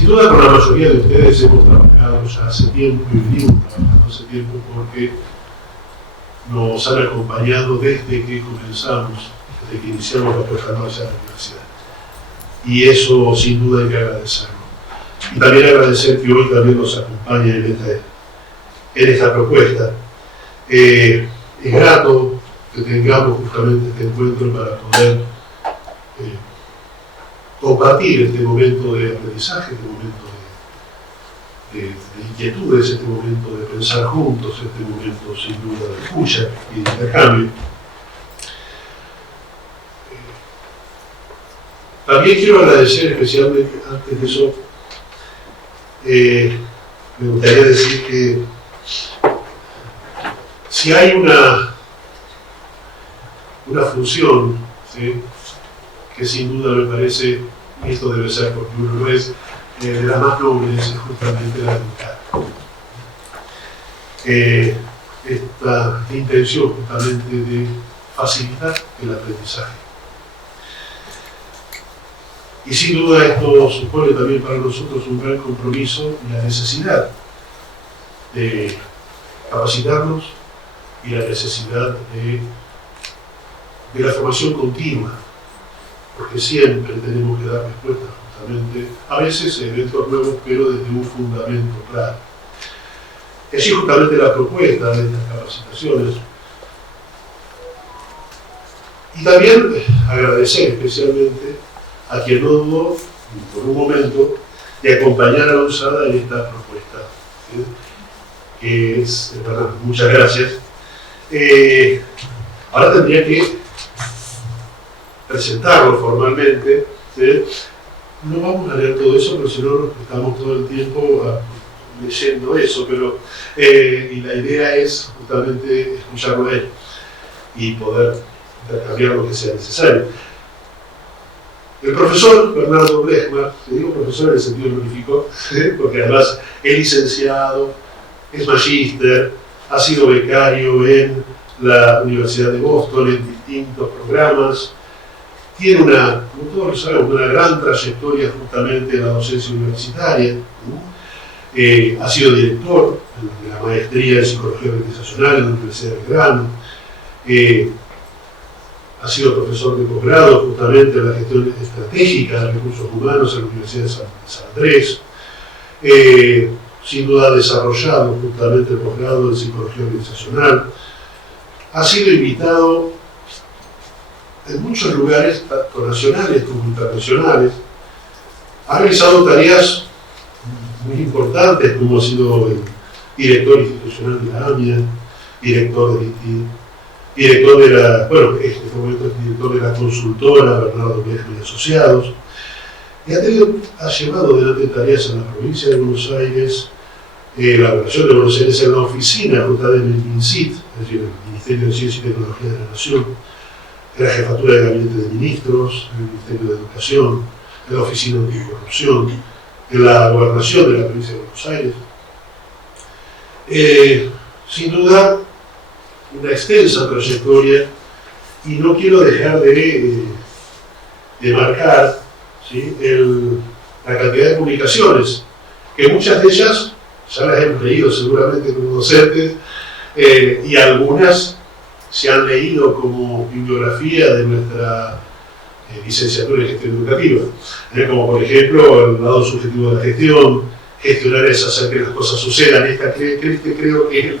Sin duda con la mayoría de ustedes hemos trabajado ya hace tiempo y venimos trabajando hace tiempo porque nos han acompañado desde que comenzamos, desde que iniciamos la puesta en marcha de la universidad. Y eso sin duda hay que agradecerlo. Y también agradecer que hoy también nos acompañe en esta propuesta. Es grato que tengamos justamente este encuentro para poder compartir este momento de aprendizaje, este momento de inquietudes, este momento de pensar juntos, este momento sin duda de escucha y de intercambio. También quiero agradecer especialmente, antes de eso, me gustaría decir que si hay una función, ¿sí?, que sin duda me parece, y esto debe ser porque uno lo es, de la más noble, es justamente la educar. Esta intención justamente de facilitar el aprendizaje. Y sin duda esto supone también para nosotros un gran compromiso y la necesidad de capacitarnos y la necesidad de la formación continua, porque siempre tenemos que dar respuesta justamente, a veces eventos nuevos, pero desde un fundamento claro. Y así justamente la propuesta de estas capacitaciones. Y también agradecer especialmente a quien no dudó por un momento de acompañar a la USADA en esta propuesta, ¿sí?, que es, perdón, muchas gracias. Ahora tendría que presentarlo formalmente, ¿sí? No vamos a leer todo eso, pero si no estamos todo el tiempo leyendo eso, pero y la idea es justamente escucharlo a él y poder intercambiar lo que sea necesario. El profesor Bernardo Blechman, le digo profesor en el sentido honorífico, ¿sí?, porque además es licenciado, es magíster, ha sido becario en la Universidad de Boston en distintos programas, tiene como todos lo sabemos, una gran trayectoria justamente en la docencia universitaria, ha sido director de la maestría en Psicología Organizacional en la Universidad de Belgrano, ha sido profesor de posgrado justamente en la gestión estratégica de recursos humanos en la Universidad de San Andrés, sin duda ha desarrollado justamente el posgrado en Psicología Organizacional, ha sido invitado en muchos lugares, tanto nacionales como internacionales, ha realizado tareas muy importantes como ha sido el director institucional de la AMIA, director de la, bueno, en este momento es director de la consultora Bernardo Blechman y Asociados, y ha llevado adelante tareas en la provincia de Buenos Aires, la Gobernación de Buenos Aires en la oficina justamente del MINCIT, es decir, el Ministerio de Ciencia y Tecnología de la Nación, en la Jefatura de Gabinete de Ministros, en el Ministerio de Educación, en la Oficina Anticorrupción, en la Gobernación de la provincia de Buenos Aires. Sin duda, una extensa trayectoria, y no quiero dejar de marcar, ¿sí?, la cantidad de publicaciones, que muchas de ellas ya las hemos leído seguramente como docentes, y algunas se han leído como bibliografía de nuestra licenciatura en gestión educativa, como por ejemplo el lado subjetivo de la gestión, gestionar es hacer que las cosas sucedan, esta creo que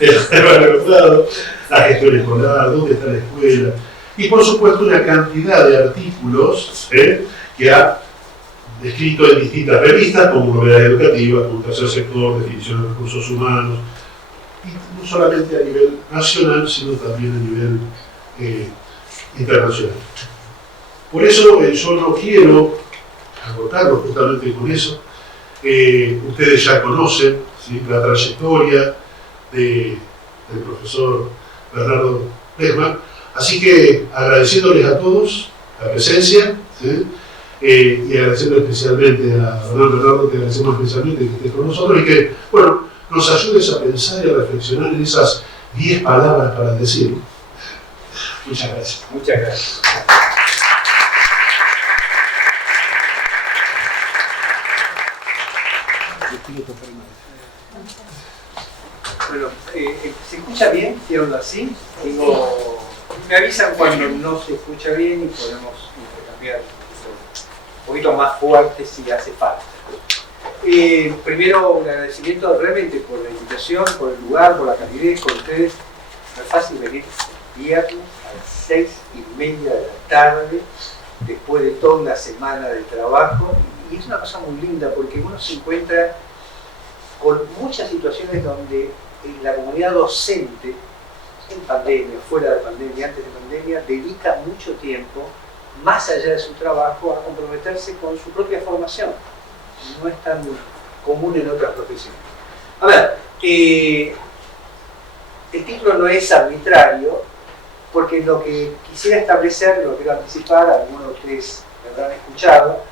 es la gestión escolar, dónde está la escuela, y por supuesto una cantidad de artículos que ha escrito en distintas revistas como Novedades Educativas, como Tercer Sector, Definición de Recursos Humanos, y no solamente a nivel nacional, sino también a nivel internacional. Por eso yo no quiero agotarlo justamente con eso. Ustedes ya conocen, ¿sí?, la trayectoria del profesor Bernardo Blechman, así que agradeciéndoles a todos la presencia, ¿sí?, y agradeciendo especialmente a Bernardo, que agradecemos especialmente que esté con nosotros y que, bueno, nos ayudes a pensar y a reflexionar en esas 10 palabras para decir. Muchas gracias. Muchas gracias. minutos para el maestro. Bueno, ¿se escucha bien? ¿Quiero así? Me avisan cuando no se escucha bien y podemos intercambiar un poquito más fuerte si hace falta. Primero, un agradecimiento realmente por la invitación, por el lugar, por la calidez con ustedes. No es fácil venir viernes a las 6:30 de la tarde, después de toda una semana de trabajo. Y es una cosa muy linda porque uno se encuentra con muchas situaciones donde la comunidad docente, en pandemia, fuera de pandemia, antes de pandemia, dedica mucho tiempo, más allá de su trabajo, a comprometerse con su propia formación. No es tan común en otras profesiones. A ver, el título no es arbitrario, porque lo que quisiera establecer, lo quiero anticipar, algunos de ustedes me habrán escuchado,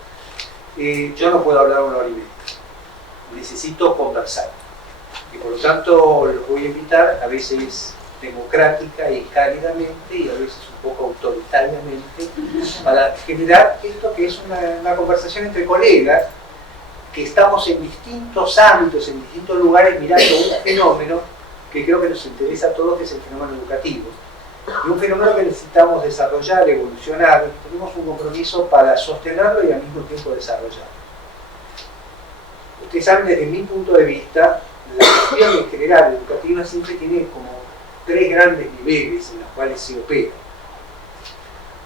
yo no puedo hablar 1 hora y media, necesito conversar. Y por lo tanto los voy a invitar, a veces democrática y cálidamente, y a veces un poco autoritariamente, para generar esto que es una conversación entre colegas, que estamos en distintos ámbitos, en distintos lugares, mirando un fenómeno que creo que nos interesa a todos, que es el fenómeno educativo. Y un fenómeno que necesitamos desarrollar, evolucionar, y tenemos un compromiso para sostenerlo y al mismo tiempo desarrollarlo. Ustedes saben, desde mi punto de vista, la gestión en general educativa siempre tiene como 3 grandes niveles en los cuales se opera.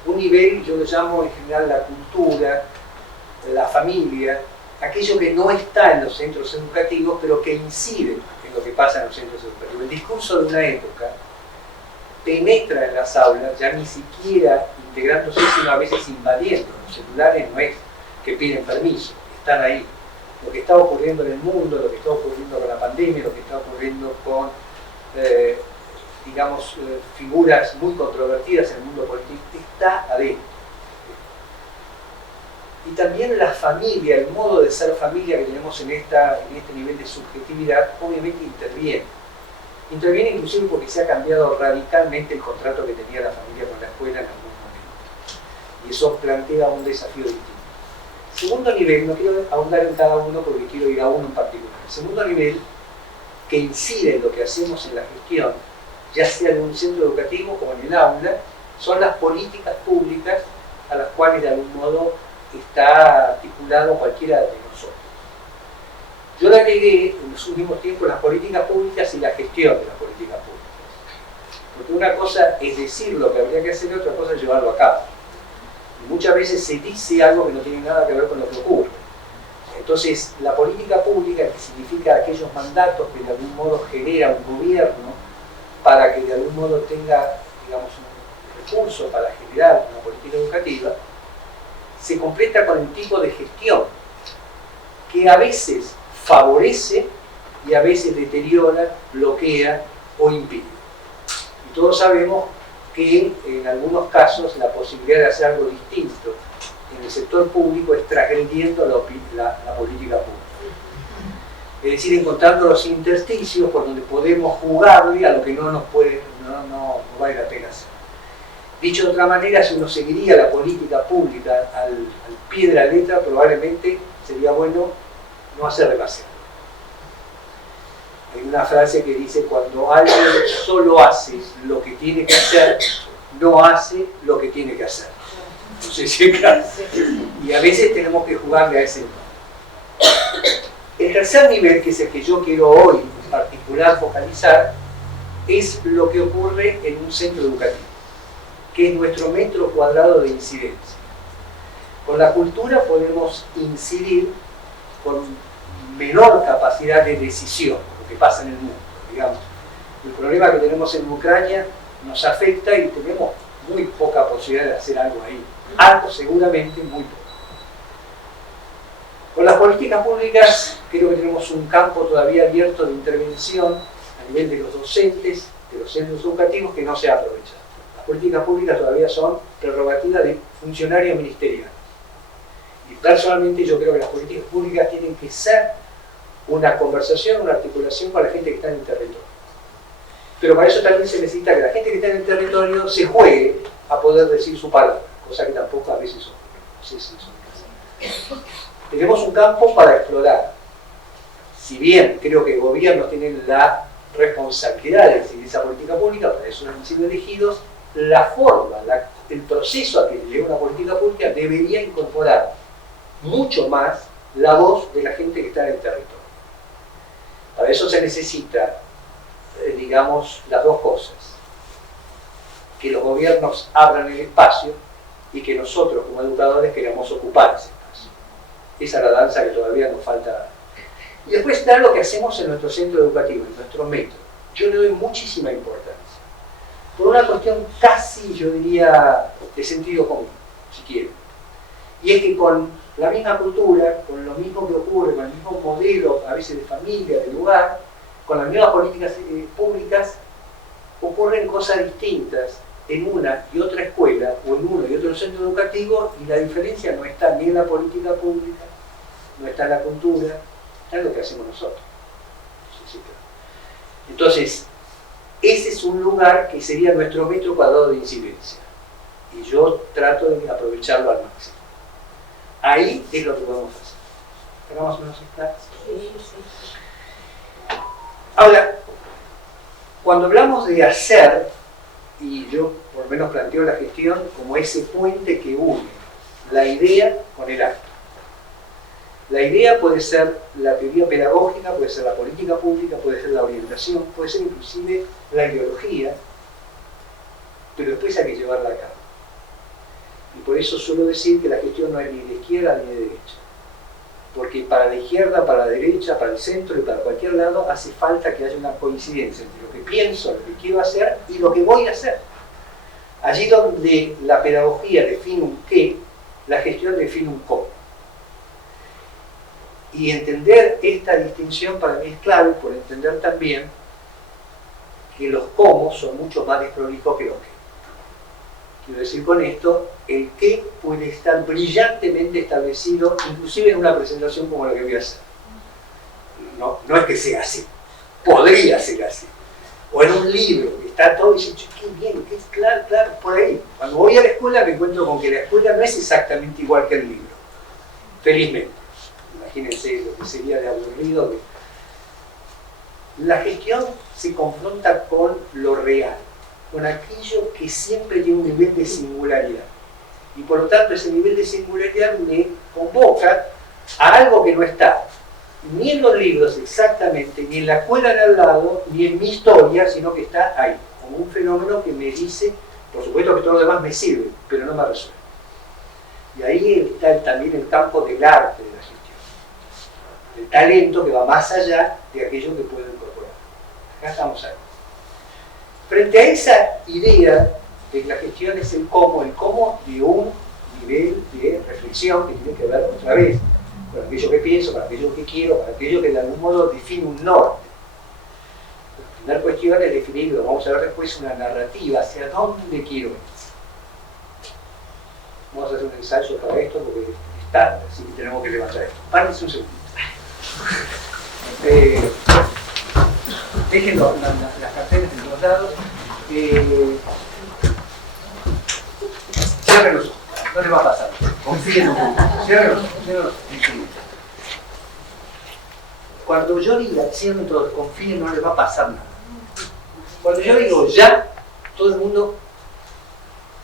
Un nivel, yo lo llamo en general la cultura, la familia, aquello que no está en los centros educativos, pero que incide en lo que pasa en los centros educativos. El discurso de una época penetra en las aulas, ya ni siquiera integrándose, sino a veces invadiendo. Los celulares no es que piden permiso, están ahí. Lo que está ocurriendo en el mundo, lo que está ocurriendo con la pandemia, lo que está ocurriendo con, figuras muy controvertidas en el mundo político, está adentro. Y también la familia, el modo de ser familia que tenemos en este nivel de subjetividad, obviamente interviene. Interviene inclusive porque se ha cambiado radicalmente el contrato que tenía la familia con la escuela en algún momento. Y eso plantea un desafío distinto. Segundo nivel, no quiero ahondar en cada uno porque quiero ir a uno en particular. El segundo nivel, que incide en lo que hacemos en la gestión, ya sea de un centro educativo como en el aula, son las políticas públicas a las cuales de algún modo está articulado cualquiera de nosotros. Yo le agregué en los últimos tiempos las políticas públicas y la gestión de las políticas públicas. Porque una cosa es decir lo que habría que hacer y otra cosa es llevarlo a cabo. Y muchas veces se dice algo que no tiene nada que ver con lo que ocurre. Entonces, la política pública, que significa aquellos mandatos que de algún modo genera un gobierno para que de algún modo tenga, digamos, un recurso para generar una política educativa, se completa con el tipo de gestión que a veces favorece y a veces deteriora, bloquea o impide. Y todos sabemos que en algunos casos la posibilidad de hacer algo distinto en el sector público es transgrediendo la política pública. Es decir, encontrando los intersticios por donde podemos jugarle a lo que no vale la pena hacer. Dicho de otra manera, si uno seguiría la política pública al pie de la letra, probablemente sería bueno no hacer demasiado. Hay una frase que dice: cuando alguien solo hace lo que tiene que hacer, no hace lo que tiene que hacer. No sé si es claro. Y a veces tenemos que jugarle a ese nivel. El tercer nivel, que es el que yo quiero hoy en particular focalizar, es lo que ocurre en un centro educativo, que es nuestro metro cuadrado de incidencia. Con la cultura podemos incidir con menor capacidad de decisión, lo que pasa en el mundo, digamos. El problema que tenemos en Ucrania nos afecta y tenemos muy poca posibilidad de hacer algo ahí. Algo seguramente muy poco. Con las políticas públicas creo que tenemos un campo todavía abierto de intervención a nivel de los docentes, de los centros educativos, que no se ha aprovechado. Las políticas públicas todavía son prerrogativas de funcionarios ministeriales. Y personalmente yo creo que las políticas públicas tienen que ser una conversación, una articulación con la gente que está en el territorio. Pero para eso también se necesita que la gente que está en el territorio se juegue a poder decir su palabra, cosa que tampoco a veces ocurre. No sé si eso es. Tenemos un campo para explorar. si bien creo que gobiernos tienen la responsabilidad de decidir esa política pública, para eso han sido elegidos, la forma, el proceso a que lleva una política pública debería incorporar mucho más la voz de la gente que está en el territorio. Para eso se necesita, digamos, las dos cosas. Que los gobiernos abran el espacio y que nosotros como educadores queramos ocupar ese espacio. Esa es la danza que todavía nos falta. Y después está lo que hacemos en nuestro centro educativo, en nuestro método. Yo le doy muchísima importancia. Por una cuestión casi, yo diría, de sentido común, si quieren. Y es que con la misma cultura, con lo mismo que ocurre, con el mismo modelo, a veces de familia, de lugar, con las mismas políticas públicas, ocurren cosas distintas en una y otra escuela, o en uno y otro centro educativo, y la diferencia no está ni en la política pública, no está en la cultura, está en lo que hacemos nosotros. Entonces, ese es un lugar que sería nuestro metro cuadrado de incidencia. Y yo trato de aprovecharlo al máximo. Ahí es lo que podemos hacer. ¿Hagamos unos slides? Sí. Ahora, cuando hablamos de hacer, y yo por lo menos planteo la gestión como ese puente que une la idea con el acto. La idea puede ser la teoría pedagógica, puede ser la política pública, puede ser la orientación, puede ser inclusive la ideología, pero después hay que llevarla a cabo. Y por eso suelo decir que la gestión no es ni de izquierda ni de derecha. Porque para la izquierda, para la derecha, para el centro y para cualquier lado hace falta que haya una coincidencia entre lo que pienso, lo que quiero hacer y lo que voy a hacer. Allí donde la pedagogía define un qué, la gestión define un cómo. Y entender esta distinción para mí es clave por entender también que los cómo son mucho más desprolijos que los qué. Quiero decir con esto, el qué puede estar brillantemente establecido, inclusive en una presentación como la que voy a hacer. No es que sea así, podría ser así. O en un libro, que está todo y dice, qué bien, qué claro, por ahí. Cuando voy a la escuela me encuentro con que la escuela no es exactamente igual que el libro, felizmente. Imagínense lo que sería de aburrido. La gestión se confronta con lo real, con aquello que siempre tiene un nivel de singularidad. Y por lo tanto ese nivel de singularidad me convoca a algo que no está ni en los libros exactamente, ni en la escuela de al lado, ni en mi historia, sino que está ahí, como un fenómeno que me dice, por supuesto que todo lo demás me sirve, pero no me resuelve. Y ahí está también el campo del arte de la gestión, el talento que va más allá de aquello que puedo incorporar. Acá estamos ahí. Frente a esa idea de que la gestión es el cómo de un nivel de reflexión que tiene que ver otra vez con aquello que pienso, con aquello que quiero, con aquello que de algún modo define un norte. La primera cuestión es definir, lo vamos a ver después, una narrativa hacia dónde quiero ir. Vamos a hacer un ensayo para esto porque está, así que tenemos que levantar esto. Párense un segundo. Dejen las carteles en los lados. Cierren los ojos, no les va a pasar. Confíen un poco. Cierren los ojos. Cuando yo diga cierren todos, confíen, no les va a pasar nada. Cuando yo digo ya, todo el mundo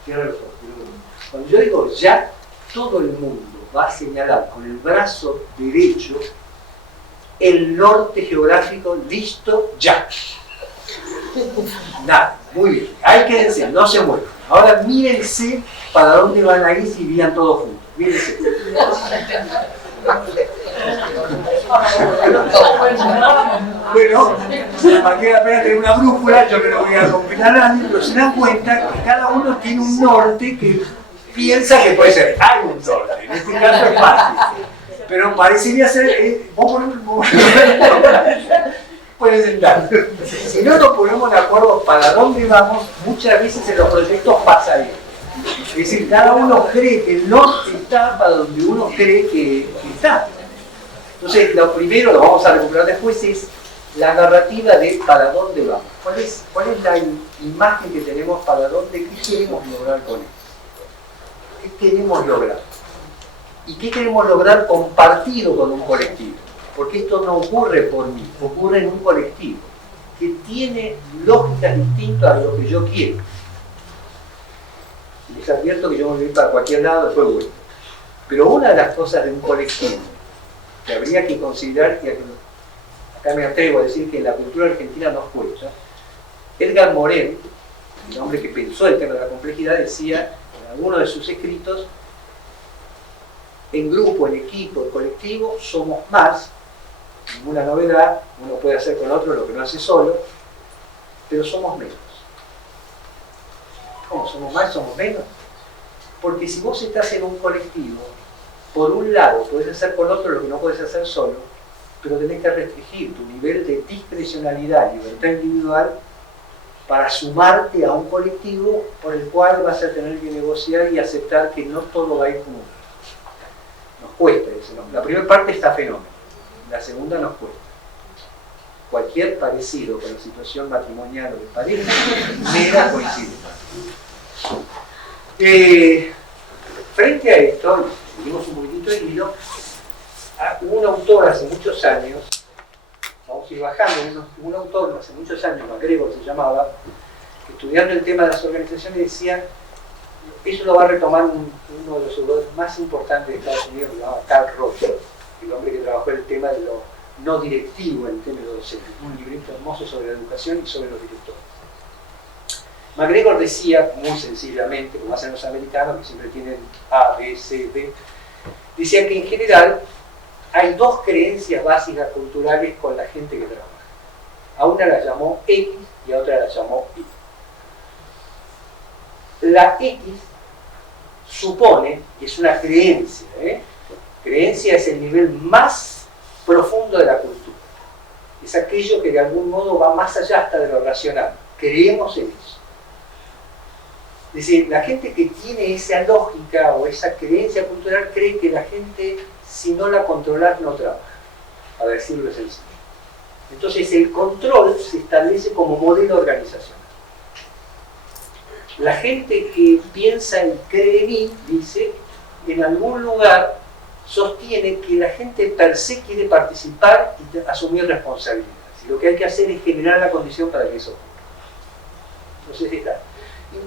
cierra los ojos. Cuando yo digo ya, todo el mundo va a señalar con el brazo derecho el norte geográfico listo ya. Nada, muy bien. Hay que decir, no se muevan. Ahora mírense para dónde van a ir si irían todos juntos. Mírense. Bueno, para que la pena tener una brújula, yo no lo voy a compilar a nadie, pero se dan cuenta que cada uno tiene un norte que piensa que puede ser. Hay un norte, en este caso es fácil. Pero parecería ser. Vos pueden sentar. Si no nos ponemos de acuerdo para dónde vamos, muchas veces en los proyectos pasa bien. Es decir, cada uno cree que el norte está para donde uno cree que está. Entonces, lo primero, lo vamos a recuperar después, es la narrativa de para dónde vamos. ¿Cuál es la imagen que tenemos para dónde? ¿Qué queremos lograr con esto? ¿Qué queremos lograr? ¿Y qué queremos lograr compartido con un colectivo? porque esto no ocurre por mí, ocurre en un colectivo que tiene lógicas distintas a lo que yo quiero. Les advierto que yo me voy para cualquier lado, después vuelvo. Pero una de las cosas de un colectivo que habría que considerar, que acá me atrevo a decir que en la cultura argentina nos cuesta, Edgar Morin, el hombre que pensó el tema de la complejidad, decía en alguno de sus escritos: en grupo, en equipo, en colectivo, somos más, ninguna novedad, uno puede hacer con otro lo que no hace solo, pero somos menos. ¿Cómo? ¿Somos más? ¿Somos menos? Porque si vos estás en un colectivo, por un lado podés hacer con otro lo que no podés hacer solo, pero tenés que restringir tu nivel de discrecionalidad, libertad individual, para sumarte a un colectivo por el cual vas a tener que negociar y aceptar que no todo va a ir como nos cuesta eso, ¿no? La primera parte está fenómeno, la segunda nos cuesta. Cualquier parecido con la situación matrimonial o de pareja, mera coincidencia. Frente a esto, seguimos un poquitito de hilo, hubo un autor hace muchos años, vamos a ir bajando, un autor hace muchos años, MacGregor se llamaba, estudiando el tema de las organizaciones, decía, eso lo va a retomar uno de los autores más importantes de Estados Unidos, que se llama Carl Rogers, el hombre que trabajó el tema de lo no directivo en términos docentes, un librito hermoso sobre la educación y sobre los directores. MacGregor decía, muy sencillamente, como hacen los americanos, que siempre tienen A, B, C, D, decía que en general hay dos creencias básicas culturales con la gente que trabaja. A una la llamó X y a otra la llamó Y. La X supone, y es una creencia, creencia es el nivel más profundo de la cultura. Es aquello que de algún modo va más allá hasta de lo racional. Creemos en eso. Es decir, la gente que tiene esa lógica o esa creencia cultural cree que la gente, si no la controlas, no trabaja, para decirlo sencillo. Entonces el control se establece como modelo organizacional. La gente que piensa y cree en mí, dice, en algún lugar sostiene que la gente per se quiere participar y asumir responsabilidades. Y lo que hay que hacer es generar la condición para que eso ocurra. Entonces está.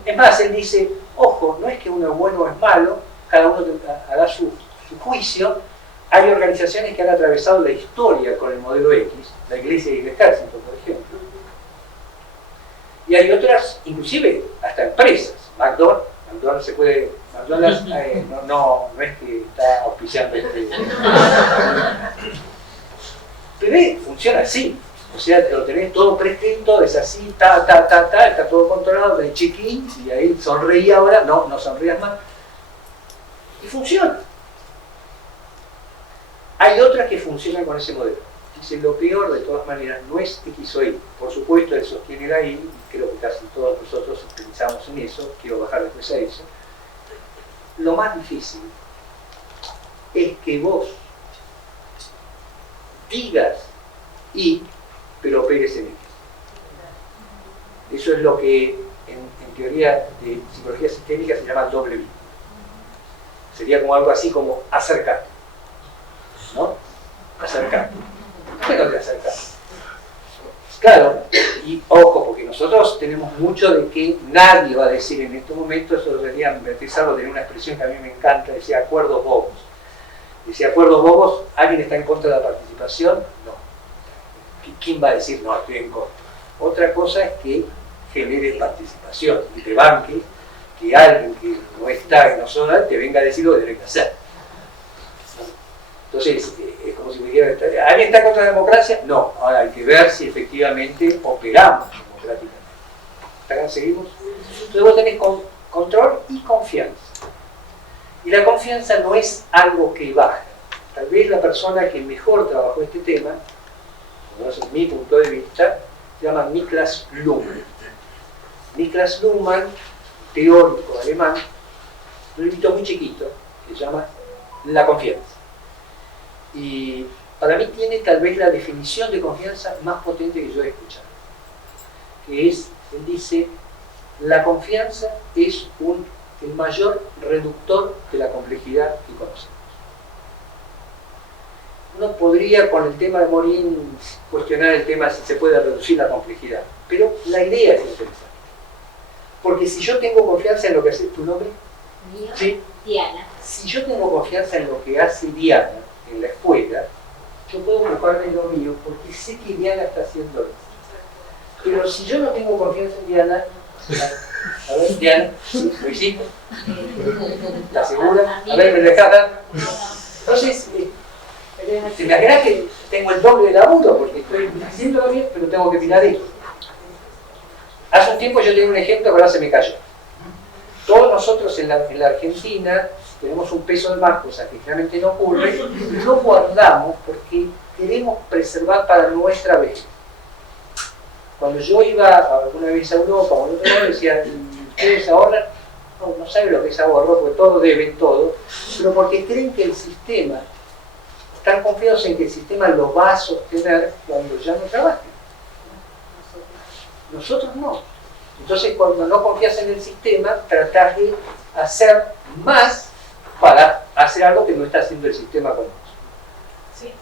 Es más, él dice, ojo, no es que uno es bueno o es malo, cada uno hará su juicio. Hay organizaciones que han atravesado la historia con el modelo X, la Iglesia y el Ejército, por ejemplo. Y hay otras, inclusive hasta empresas. McDonald's se puede... McDonald's no es que está auspiciando este... Pero funciona así. O sea, lo tenés todo prescrito, es así, está todo controlado, tenés check-in, y ahí sonreí ahora, no sonrías más. Y funciona. Hay otras que funcionan con ese modelo. Dice, lo peor de todas maneras no es X o Y. Por supuesto, él sostiene la Y, y creo que casi todos nosotros pensamos en eso, quiero bajar después a eso. Lo más difícil es que vos digas Y, pero operes en X. Eso es lo que en teoría de psicología sistémica se llama doble B. Sería como algo así como acercarte, ¿no? Acercarte. ¿Cómo te acercas? Claro, y ojo, porque nosotros tenemos mucho de que nadie va a decir en estos momentos, eso debería empezar a tener una expresión que a mí me encanta, decía acuerdos bobos. Decía acuerdos bobos, ¿alguien está en contra de la participación? No. ¿Quién va a decir no, estoy en contra? Otra cosa es que genere participación y te banque que alguien que no está en nosotros te venga a decir lo que tiene que hacer. Entonces, es como si me dijera, ¿alguien está contra la democracia? No, ahora hay que ver si efectivamente operamos democráticamente. ¿Seguimos? Entonces vos tenés control y confianza. Y la confianza no es algo que baja. Tal vez la persona que mejor trabajó este tema, desde mi punto de vista, se llama Niklas Luhmann. Niklas Luhmann, teórico alemán, un librito muy chiquito que se llama La confianza. Y para mí tiene tal vez la definición de confianza más potente que yo he escuchado. Que es, él dice, la confianza es el mayor reductor de la complejidad que conocemos. uno podría con el tema de Morín cuestionar el tema si se puede reducir la complejidad, pero la idea es interesante. Porque si yo tengo confianza en lo que hace tu nombre, ¿Mío? ¿sí? Diana. Si yo tengo confianza en lo que hace Diana en la escuela, yo puedo ocuparme lo mío porque sé que Diana está haciendo eso. Pero si yo no tengo confianza en Diana, a ver, Diana, ¿lo hiciste? ¿Estás segura? A ver, ¿me dejás dar? Entonces, te imaginas que tengo el doble de laburo porque estoy haciéndolo bien, pero tengo que mirar esto. Hace un tiempo yo tenía un ejemplo que ahora se me cayó. Todos nosotros en la Argentina tenemos un peso de más, cosa que realmente no ocurre, y lo guardamos porque queremos preservar para nuestra vejez. Cuando yo iba alguna vez a Europa o en otro lado, decían, ¿ustedes ahorran? No saben lo que es ahorro, porque todos deben todo, pero porque creen que el sistema, están confiados en que el sistema los va a sostener cuando ya no trabajen. Nosotros no. Entonces, cuando no confías en el sistema, tratás de hacer más para hacer algo que no está haciendo el sistema con nosotros. Sí.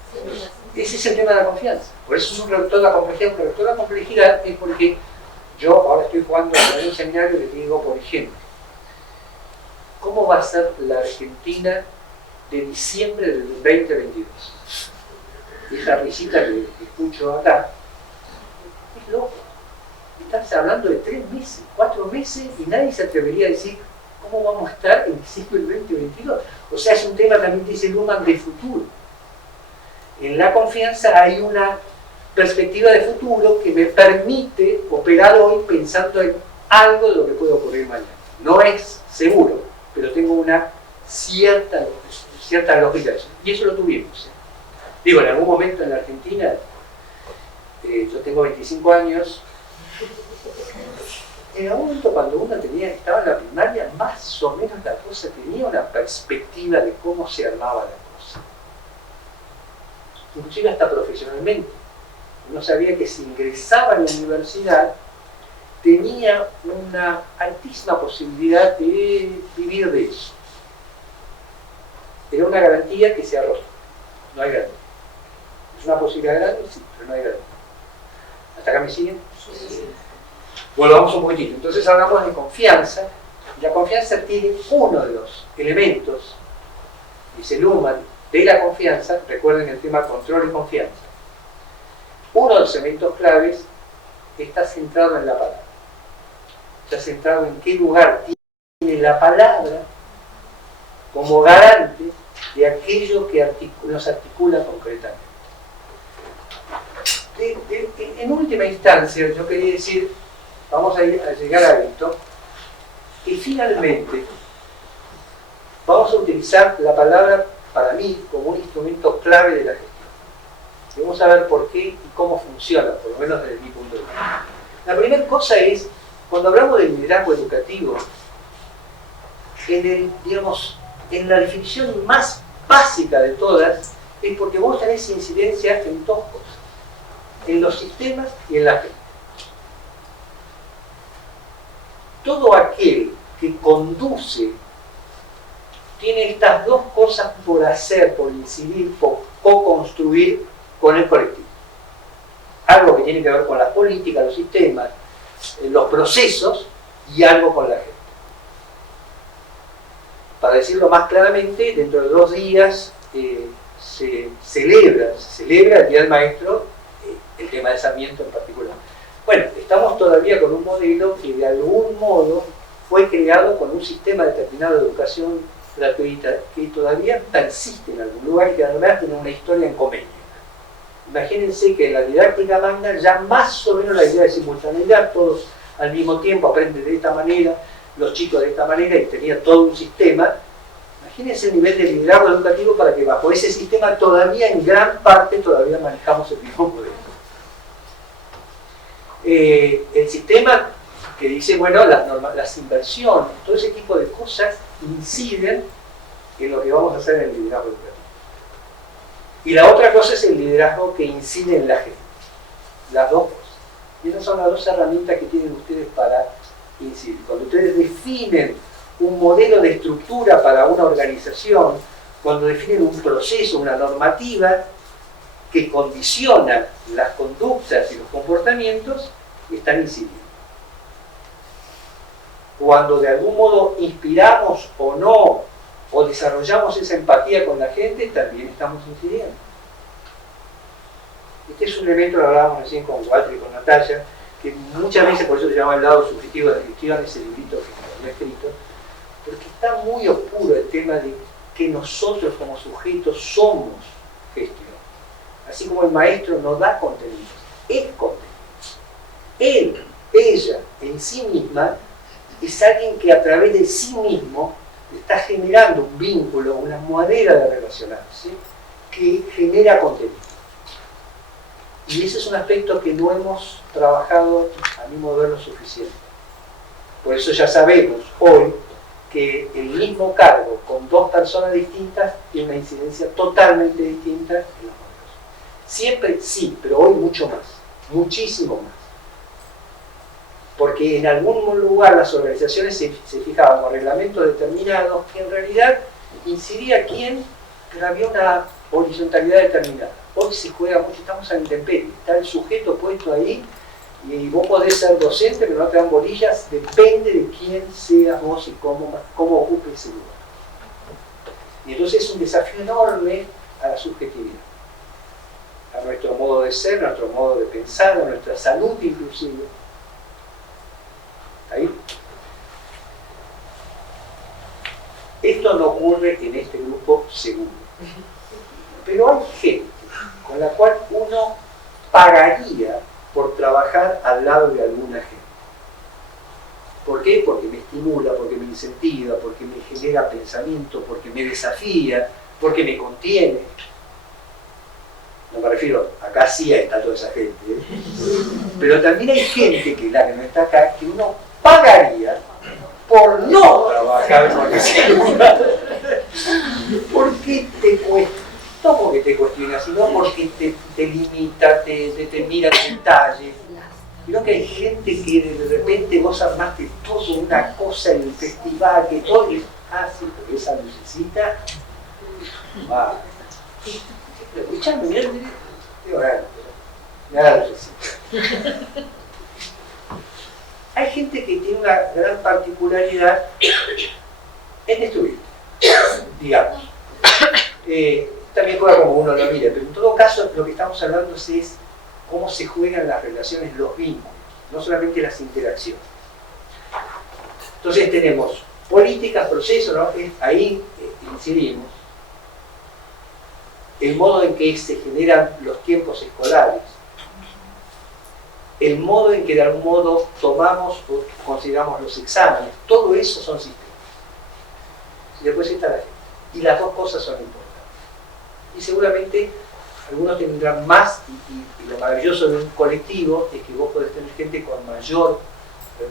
Ese es el tema de la confianza. Por eso es un reductor de la complejidad. Un reductor de la complejidad es porque yo ahora estoy jugando en un seminario y les digo, por ejemplo, ¿cómo va a ser la Argentina de diciembre del 2022? Esa risita que escucho acá es loco. Estás hablando de 3 meses, 4 meses y nadie se atrevería a decir cómo vamos a estar en diciembre del 2022. O sea, es un tema también, dice Luhmann, de futuro. En la confianza hay una perspectiva de futuro que me permite operar hoy pensando en algo de lo que puede ocurrir mañana. No es seguro, pero tengo una cierta lógica de eso. Y eso lo tuvimos. Digo, en algún momento en la Argentina, yo tengo 25 años, en algún momento cuando uno estaba en la primaria, más o menos la cosa tenía una perspectiva de cómo se armaba la cosa. Inclusive hasta profesionalmente. Uno sabía que si ingresaba en la universidad, tenía una altísima posibilidad de vivir de eso. Era una garantía que se ha roto. No hay garantía. ¿Es una posibilidad grande? Sí, pero no hay garantía. ¿Hasta acá me siguen? Sí. Volvamos un poquitito. Entonces hablamos de confianza. Y la confianza tiene uno de los elementos, dice Luhmann, de la confianza. Recuerden el tema control y confianza. Uno de los elementos claves está centrado en la palabra. Está centrado en qué lugar tiene la palabra como garante de aquello que nos articula concretamente. En última instancia, yo quería decir, vamos a llegar a esto, que finalmente vamos a utilizar la palabra, para mí, como un instrumento clave de la gestión. Y vamos a ver por qué y cómo funciona, por lo menos desde mi punto de vista. La primera cosa es, cuando hablamos de liderazgo educativo, en la definición más básica de todas, es porque vos tenés incidencia en dos cosas, en los sistemas y en la gente. Todo aquel que conduce tiene estas dos cosas por hacer, por incidir, por co-construir con el colectivo. Algo que tiene que ver con la política, los sistemas, los procesos y algo con la gente. Para decirlo más claramente, dentro de 2 días se celebra el Día del Maestro, el tema de Sarmiento en particular. Bueno, estamos todavía con un modelo que de algún modo fue creado con un sistema determinado de educación gratuita que todavía persiste en algún lugar y que además tiene una historia en convenio. Imagínense que en la didáctica magna ya más o menos la idea de simultaneidad, todos al mismo tiempo aprenden de esta manera, los chicos de esta manera, y tenía todo un sistema. Imagínense el nivel de liderazgo educativo para que bajo ese sistema todavía en gran parte todavía manejamos el mismo modelo. El sistema que dice, bueno, las inversiones, todo ese tipo de cosas inciden en lo que vamos a hacer en el liderazgo educativo. Y la otra cosa es el liderazgo que incide en la gente. Las dos cosas. Y esas son las dos herramientas que tienen ustedes para incidir. Cuando ustedes definen un modelo de estructura para una organización, cuando definen un proceso, una normativa, que condicionan las conductas y los comportamientos están incidiendo. Cuando de algún modo inspiramos o no, o desarrollamos esa empatía con la gente, también estamos incidiendo. Este es un elemento, lo hablábamos recién con Walter y con Natalia, que muchas veces, por eso se llama el lado subjetivo de la gestión, ese librito que había escrito, porque está muy oscuro el tema de que nosotros como sujetos somos gestión. Así como el maestro no da contenidos, es contenido. Él, ella, en sí misma, es alguien que a través de sí mismo está generando un vínculo, una manera de relacionarse que genera contenido. Y ese es un aspecto que no hemos trabajado, a mi modo de ver, lo suficiente. Por eso ya sabemos hoy que el mismo cargo con dos personas distintas tiene una incidencia totalmente distinta en los modelos. Siempre sí, pero hoy mucho más, muchísimo más. Porque en algún lugar las organizaciones se fijaban con reglamentos determinados que en realidad incidía quién, pero había una horizontalidad determinada. Hoy se juega mucho, estamos a la intemperie, está el sujeto puesto ahí y vos podés ser docente, pero no te dan bolillas, depende de quién seas vos y cómo ocupes ese lugar. Y entonces es un desafío enorme a la subjetividad, a nuestro modo de ser, a nuestro modo de pensar, a nuestra salud inclusive. ¿Ahí? Esto no ocurre en este grupo seguro. Pero hay gente con la cual uno pagaría por trabajar al lado de alguna gente. ¿Por qué? Porque me estimula, porque me incentiva, porque me genera pensamiento, porque me desafía, porque me contiene. No me refiero, acá sí está toda esa gente, ¿eh? Pero también hay gente que la que no está acá, que uno pagaría por no trabajar con ese lugar. ¿Por qué te cuesta? No porque te cuestiona, sino porque te limita, te mira el detalle. Creo que hay gente que de repente vos armaste todo una cosa en el festival, que todo es fácil, porque esa lucecita va. Escuchame, mirá la lucecita. Hay gente que tiene una gran particularidad en destruir, digamos. También juega como uno lo mira, pero en todo caso lo que estamos hablando es cómo se juegan las relaciones, los vínculos, no solamente las interacciones. Entonces tenemos políticas, procesos, ¿no? Ahí incidimos. El modo en que se generan los tiempos escolares, el modo en que de algún modo tomamos o consideramos los exámenes, todo eso son sistemas. Y después está la gente. Y las dos cosas son importantes. Y seguramente algunos tendrán más, y lo maravilloso de un colectivo es que vos podés tener gente con mayor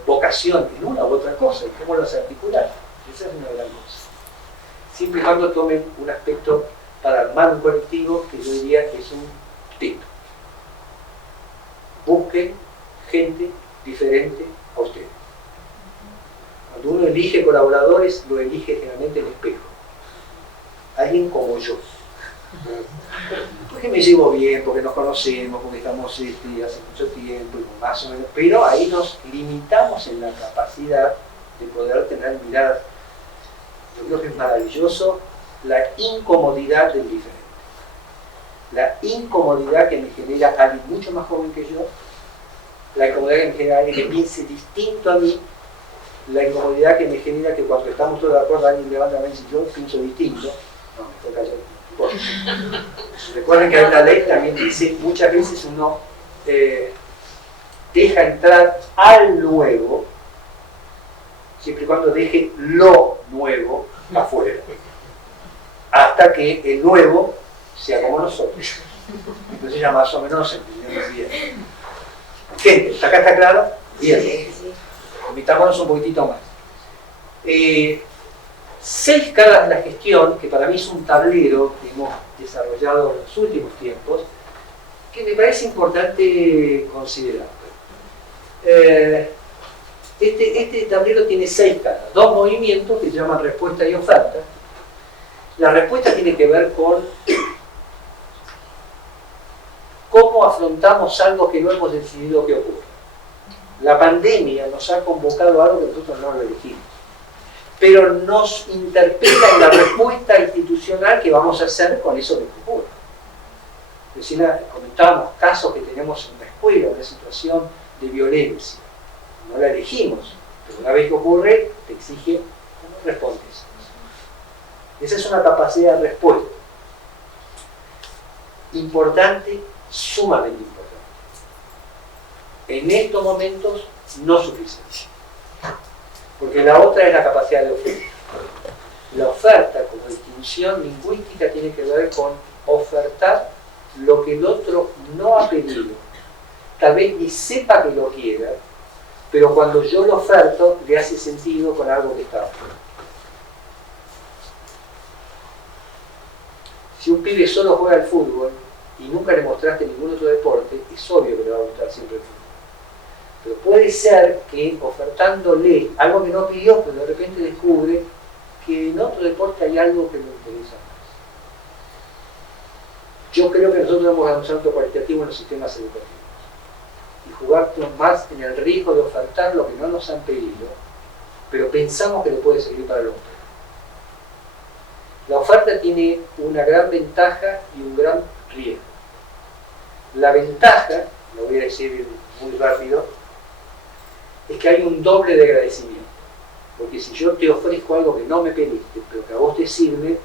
vocación en una u otra cosa, y cómo los articular. Esa es una gran cosa. Siempre y cuando tomen un aspecto para armar un colectivo que yo diría que es un tip. Busquen gente diferente a ustedes. Cuando uno elige colaboradores, lo elige generalmente el espejo. Alguien como yo. Porque me llevo bien, porque nos conocemos, porque estamos hace mucho tiempo, más o menos, pero ahí nos limitamos en la capacidad de poder tener miradas. Yo creo que es maravilloso la incomodidad del diferente. La incomodidad que me genera alguien mucho más joven que yo, la incomodidad que me genera alguien que piense distinto a mí, la incomodidad que me genera que cuando estamos todos de acuerdo alguien levanta la mano y dice yo pienso distinto. No, me toca callar. Bueno. Recuerden que hay una ley también dice muchas veces uno deja entrar al nuevo siempre y cuando deje lo nuevo afuera hasta que el nuevo sea como nosotros. Entonces ya más o menos entendemos bien. Gente, ¿hasta acá está claro? Bien. Invitámonos un poquitito más. 6 caras de la gestión, que para mí es un tablero que hemos desarrollado en los últimos tiempos, que me parece importante considerar. Este tablero tiene 6 caras, 2 movimientos que se llaman respuesta y oferta. La respuesta tiene que ver con cómo afrontamos algo que no hemos decidido que ocurra. La pandemia nos ha convocado a algo que nosotros no lo elegimos, pero nos interpela en la respuesta institucional que vamos a hacer con eso que ocurre. Recién comentábamos casos que tenemos en la escuela, una situación de violencia. No la elegimos, pero una vez que ocurre, te exige cómo respondes. Esa es una capacidad de respuesta. Importante, sumamente importante. En estos momentos, no suficiente. Porque la otra es la capacidad de oferta. La oferta, como distinción lingüística, tiene que ver con ofertar lo que el otro no ha pedido. Tal vez ni sepa que lo quiera, pero cuando yo lo oferto, le hace sentido con algo que está afuera. Si un pibe solo juega al fútbol y nunca le mostraste ningún otro deporte, es obvio que le va a gustar siempre el fútbol. Pero puede ser que ofertándole algo que no pidió, pero de repente descubre que en otro deporte hay algo que le interesa más. Yo creo que nosotros debemos dar un salto cualitativo en los sistemas educativos y jugar más en el riesgo de ofertar lo que no nos han pedido, pero pensamos que le puede servir para el hombre. La oferta tiene una gran ventaja y un gran riesgo. La ventaja, lo voy a decir muy rápido, es que hay un doble de agradecimiento. Porque si yo te ofrezco algo que no me pediste, pero que a vos te sirve,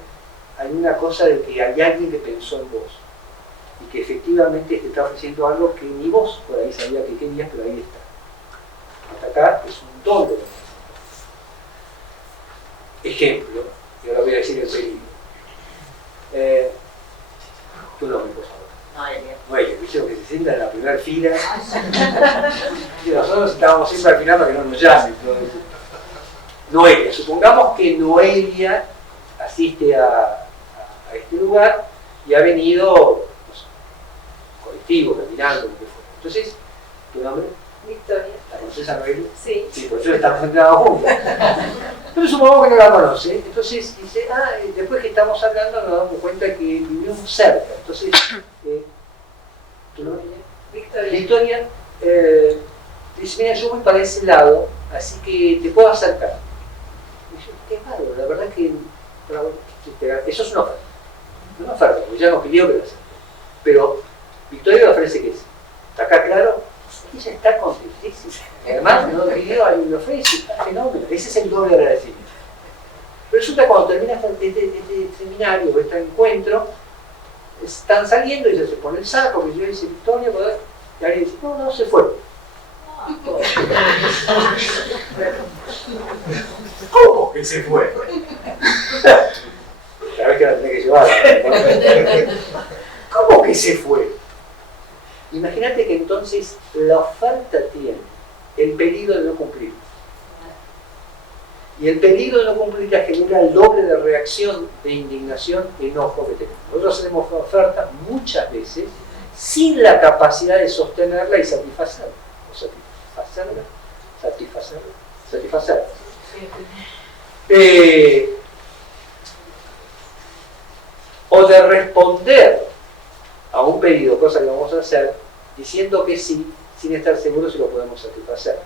hay una cosa de que hay alguien que pensó en vos y que efectivamente te está ofreciendo algo que ni vos por ahí sabías que querías, pero ahí está. Hasta acá es un doble de agradecimiento. Ejemplo, y ahora voy a decir el peligro. Tu nombre, por favor. Noelia, viste lo que se sienta en la primera fila. Y nosotros estábamos siempre al final para que no nos llamen. Noelia, supongamos que Noelia asiste a este lugar y ha venido, no sé, colectivo, caminando, lo que fuera. Entonces, ¿tu nombre? Victoria. ¿La conoces a Noelia? Sí. Sí, por eso estamos sentados juntos. Pero supongamos que no la conoce. Entonces dice, después que estamos hablando nos damos cuenta que vivimos cerca. Entonces, ¿tu nombre? Victoria. Victoria dice, mira, yo voy para ese lado, así que te puedo acercar. Y yo, qué malo, la verdad que eso es una oferta. Una oferta, porque ya nos pidió que lo acerque. Pero Victoria le ofrece que sí. ¿Está acá claro? Ella está contentísima. Además, no le pidió, le ofrece, está fenómeno. Ese es el doble agradecimiento. Pero resulta que cuando termina este seminario o este encuentro, están saliendo y ella se pone el saco, que yo dice Victoria, y alguien dice, no, se fue. ¿Cómo que se fue? La vez que la tenía que llevar. ¿Cómo que se fue? Imagínate que entonces la oferta tiene el peligro de no cumplir. Y el peligro de no cumplir genera el doble de reacción, de indignación, enojo que tenemos. Nosotros hacemos ofertas muchas veces sin la capacidad de sostenerla y satisfacerla. O satisfacerla. O de responder a un pedido, cosa que vamos a hacer, diciendo que sí, sin estar seguros si lo podemos satisfacer.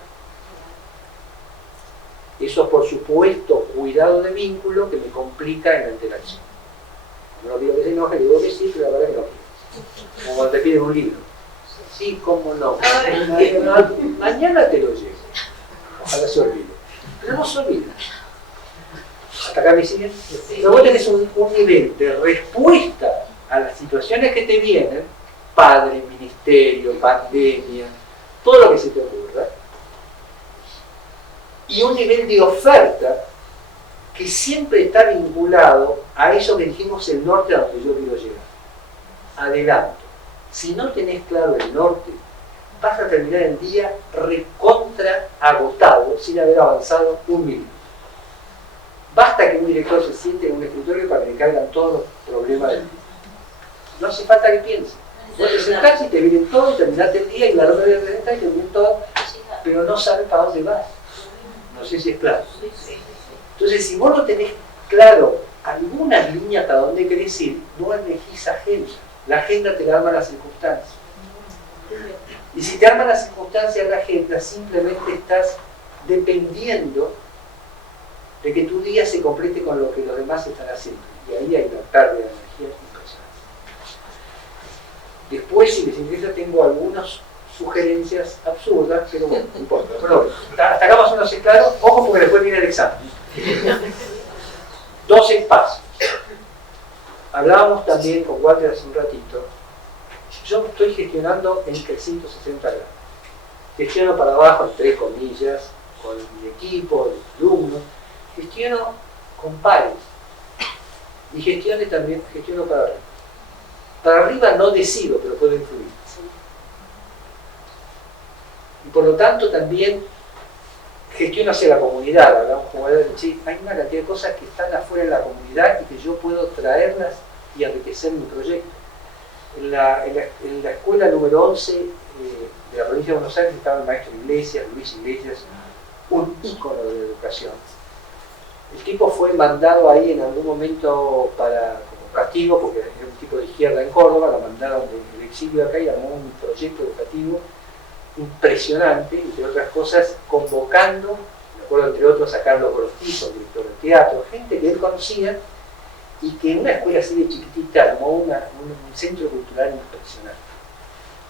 Eso, por supuesto, cuidado de vínculo que me complica en la interacción. No digo que se enoje, digo que sí, pero la verdad que no quiero. Como cuando te piden un libro. Sí, cómo no. Mañana te lo llevo. Ojalá se olvide. Pero no se olvida. ¿Hasta acá me siguen? Pero vos tenés un nivel de respuesta a las situaciones que te vienen, padre, ministerio, pandemia, todo lo que se te ocurra, y un nivel de oferta que siempre está vinculado a eso que dijimos, el norte a donde yo quiero llegar. Adelanto. Si no tenés claro el norte, vas a terminar el día recontra agotado sin haber avanzado un minuto. Basta que un director se siente en un escritorio para que le caigan todos los problemas del día. No hace falta que piense. Vos te sentás y te vienen todo, y terminaste el día y la hora de presentar y te vienen todo, pero no sabes para dónde vas. No sé si es claro. Entonces, si vos no tenés claro algunas líneas para dónde querés ir, no elegís agenda. La agenda te la arma las circunstancias. Y si te arman las circunstancias de la agenda, simplemente estás dependiendo de que tu día se complete con lo que los demás están haciendo. Y ahí hay una pérdida de energía impresionante. Después, si les interesa, tengo algunas sugerencias absurdas, pero bueno, no importa. Pero hasta acá más o menos es claro. Ojo, porque después viene el examen. 12 pasos. Hablábamos también con Walter hace un ratito. Yo estoy gestionando en 360 grados. Gestiono para abajo, entre comillas, con mi equipo, los alumnos. Gestiono con pares. Y gestiono para arriba. Para arriba no decido, pero puedo influir. Y por lo tanto también gestiono hacia la comunidad. Hablamos como de sí, hay una cantidad de cosas que están afuera de la comunidad y que yo puedo traerlas y enriquecer mi proyecto. En la escuela número 11 de la provincia de Buenos Aires estaba el maestro Iglesias, Luis Iglesias, un ícono de la educación. El tipo fue mandado ahí en algún momento como castigo, porque era un tipo de izquierda en Córdoba, lo mandaron del exilio acá y armó un proyecto educativo impresionante, entre otras cosas, convocando, me acuerdo entre otros a Carlos Grostizo, director de teatro, gente que él conocía, y que en una escuela así de chiquitita armó un centro cultural impresionante.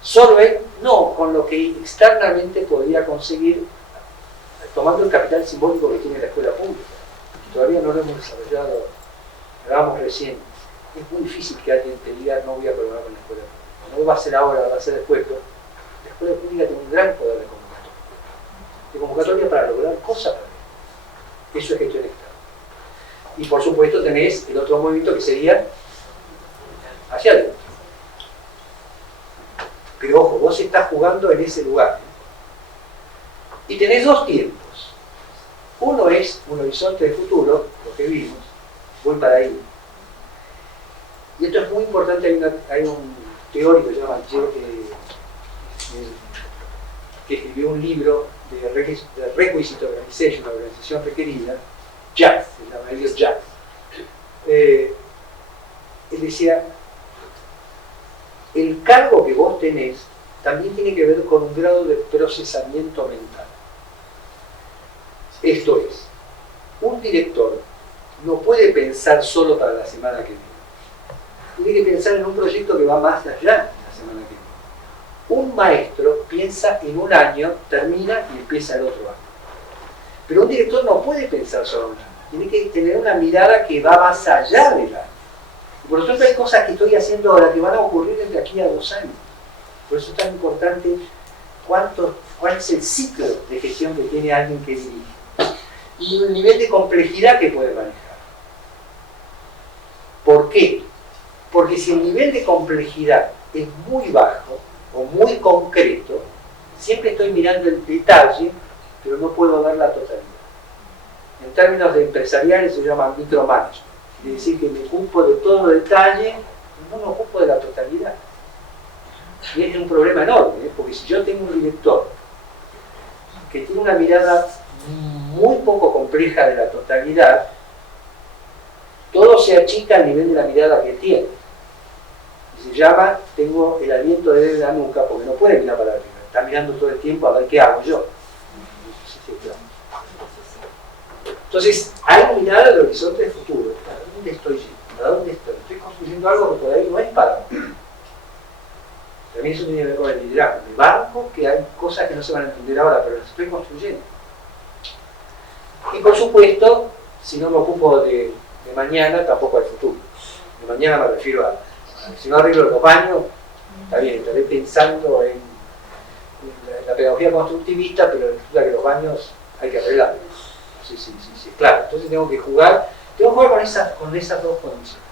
Solo él, no con lo que externamente podía conseguir, tomando el capital simbólico que tiene la escuela pública. Todavía no lo hemos desarrollado, hablábamos recién. Es muy difícil que alguien te diga no voy a colaborar con la escuela pública. No va a ser ahora, va a ser después, pero la escuela pública tiene un gran poder de convocatoria para lograr cosas para él. Eso es gestión externa. Y por supuesto tenés el otro movimiento que sería hacia adentro. Pero ojo, vos estás jugando en ese lugar. Y tenés dos tiempos. Uno es un horizonte de futuro, lo que vimos, voy para ahí. Y esto es muy importante, hay un teórico que se llama que escribió un libro de Requisite Organization, la organización requerida, Jack, se llama Elliot Jack. Él decía, el cargo que vos tenés también tiene que ver con un grado de procesamiento mental. Esto es, un director no puede pensar solo para la semana que viene. Tiene que pensar en un proyecto que va más allá de la semana que viene. Un maestro piensa en un año, termina y empieza el otro año. Pero un director no puede pensar solo en un año. Tiene que tener una mirada que va más allá del año. Y por lo tanto hay cosas que estoy haciendo ahora que van a ocurrir desde aquí a 2 años. Por eso es tan importante cuál es el ciclo de gestión que tiene alguien que dirige. Y el nivel de complejidad que puede manejar. ¿Por qué? Porque si el nivel de complejidad es muy bajo o muy concreto, siempre estoy mirando el detalle, pero no puedo ver la totalidad. En términos de empresariales se llama micromanagement, es decir, que me ocupo de todo detalle, no me ocupo de la totalidad. Y es un problema enorme, porque si yo tengo un director que tiene una mirada muy poco compleja de la totalidad, todo se achica al nivel de la mirada que tiene. Y se llama, tengo el aliento de la nuca, porque no puede mirar para arriba, está mirando todo el tiempo a ver qué hago yo. Entonces, hay mirada del horizonte de futuro. ¿Para dónde estoy yendo? ¿Para dónde estoy? Estoy construyendo algo que todavía no es para mí. También eso tiene que ver con el liderazgo. Me banco que hay cosas que no se van a entender ahora, pero las estoy construyendo. Y por supuesto, si no me ocupo de mañana, tampoco del futuro. De mañana me refiero a si no arreglo los baños, está bien, estaré pensando en la pedagogía constructivista, pero resulta que los baños hay que arreglarlos. Sí, claro. Entonces tengo que jugar con esas dos condiciones.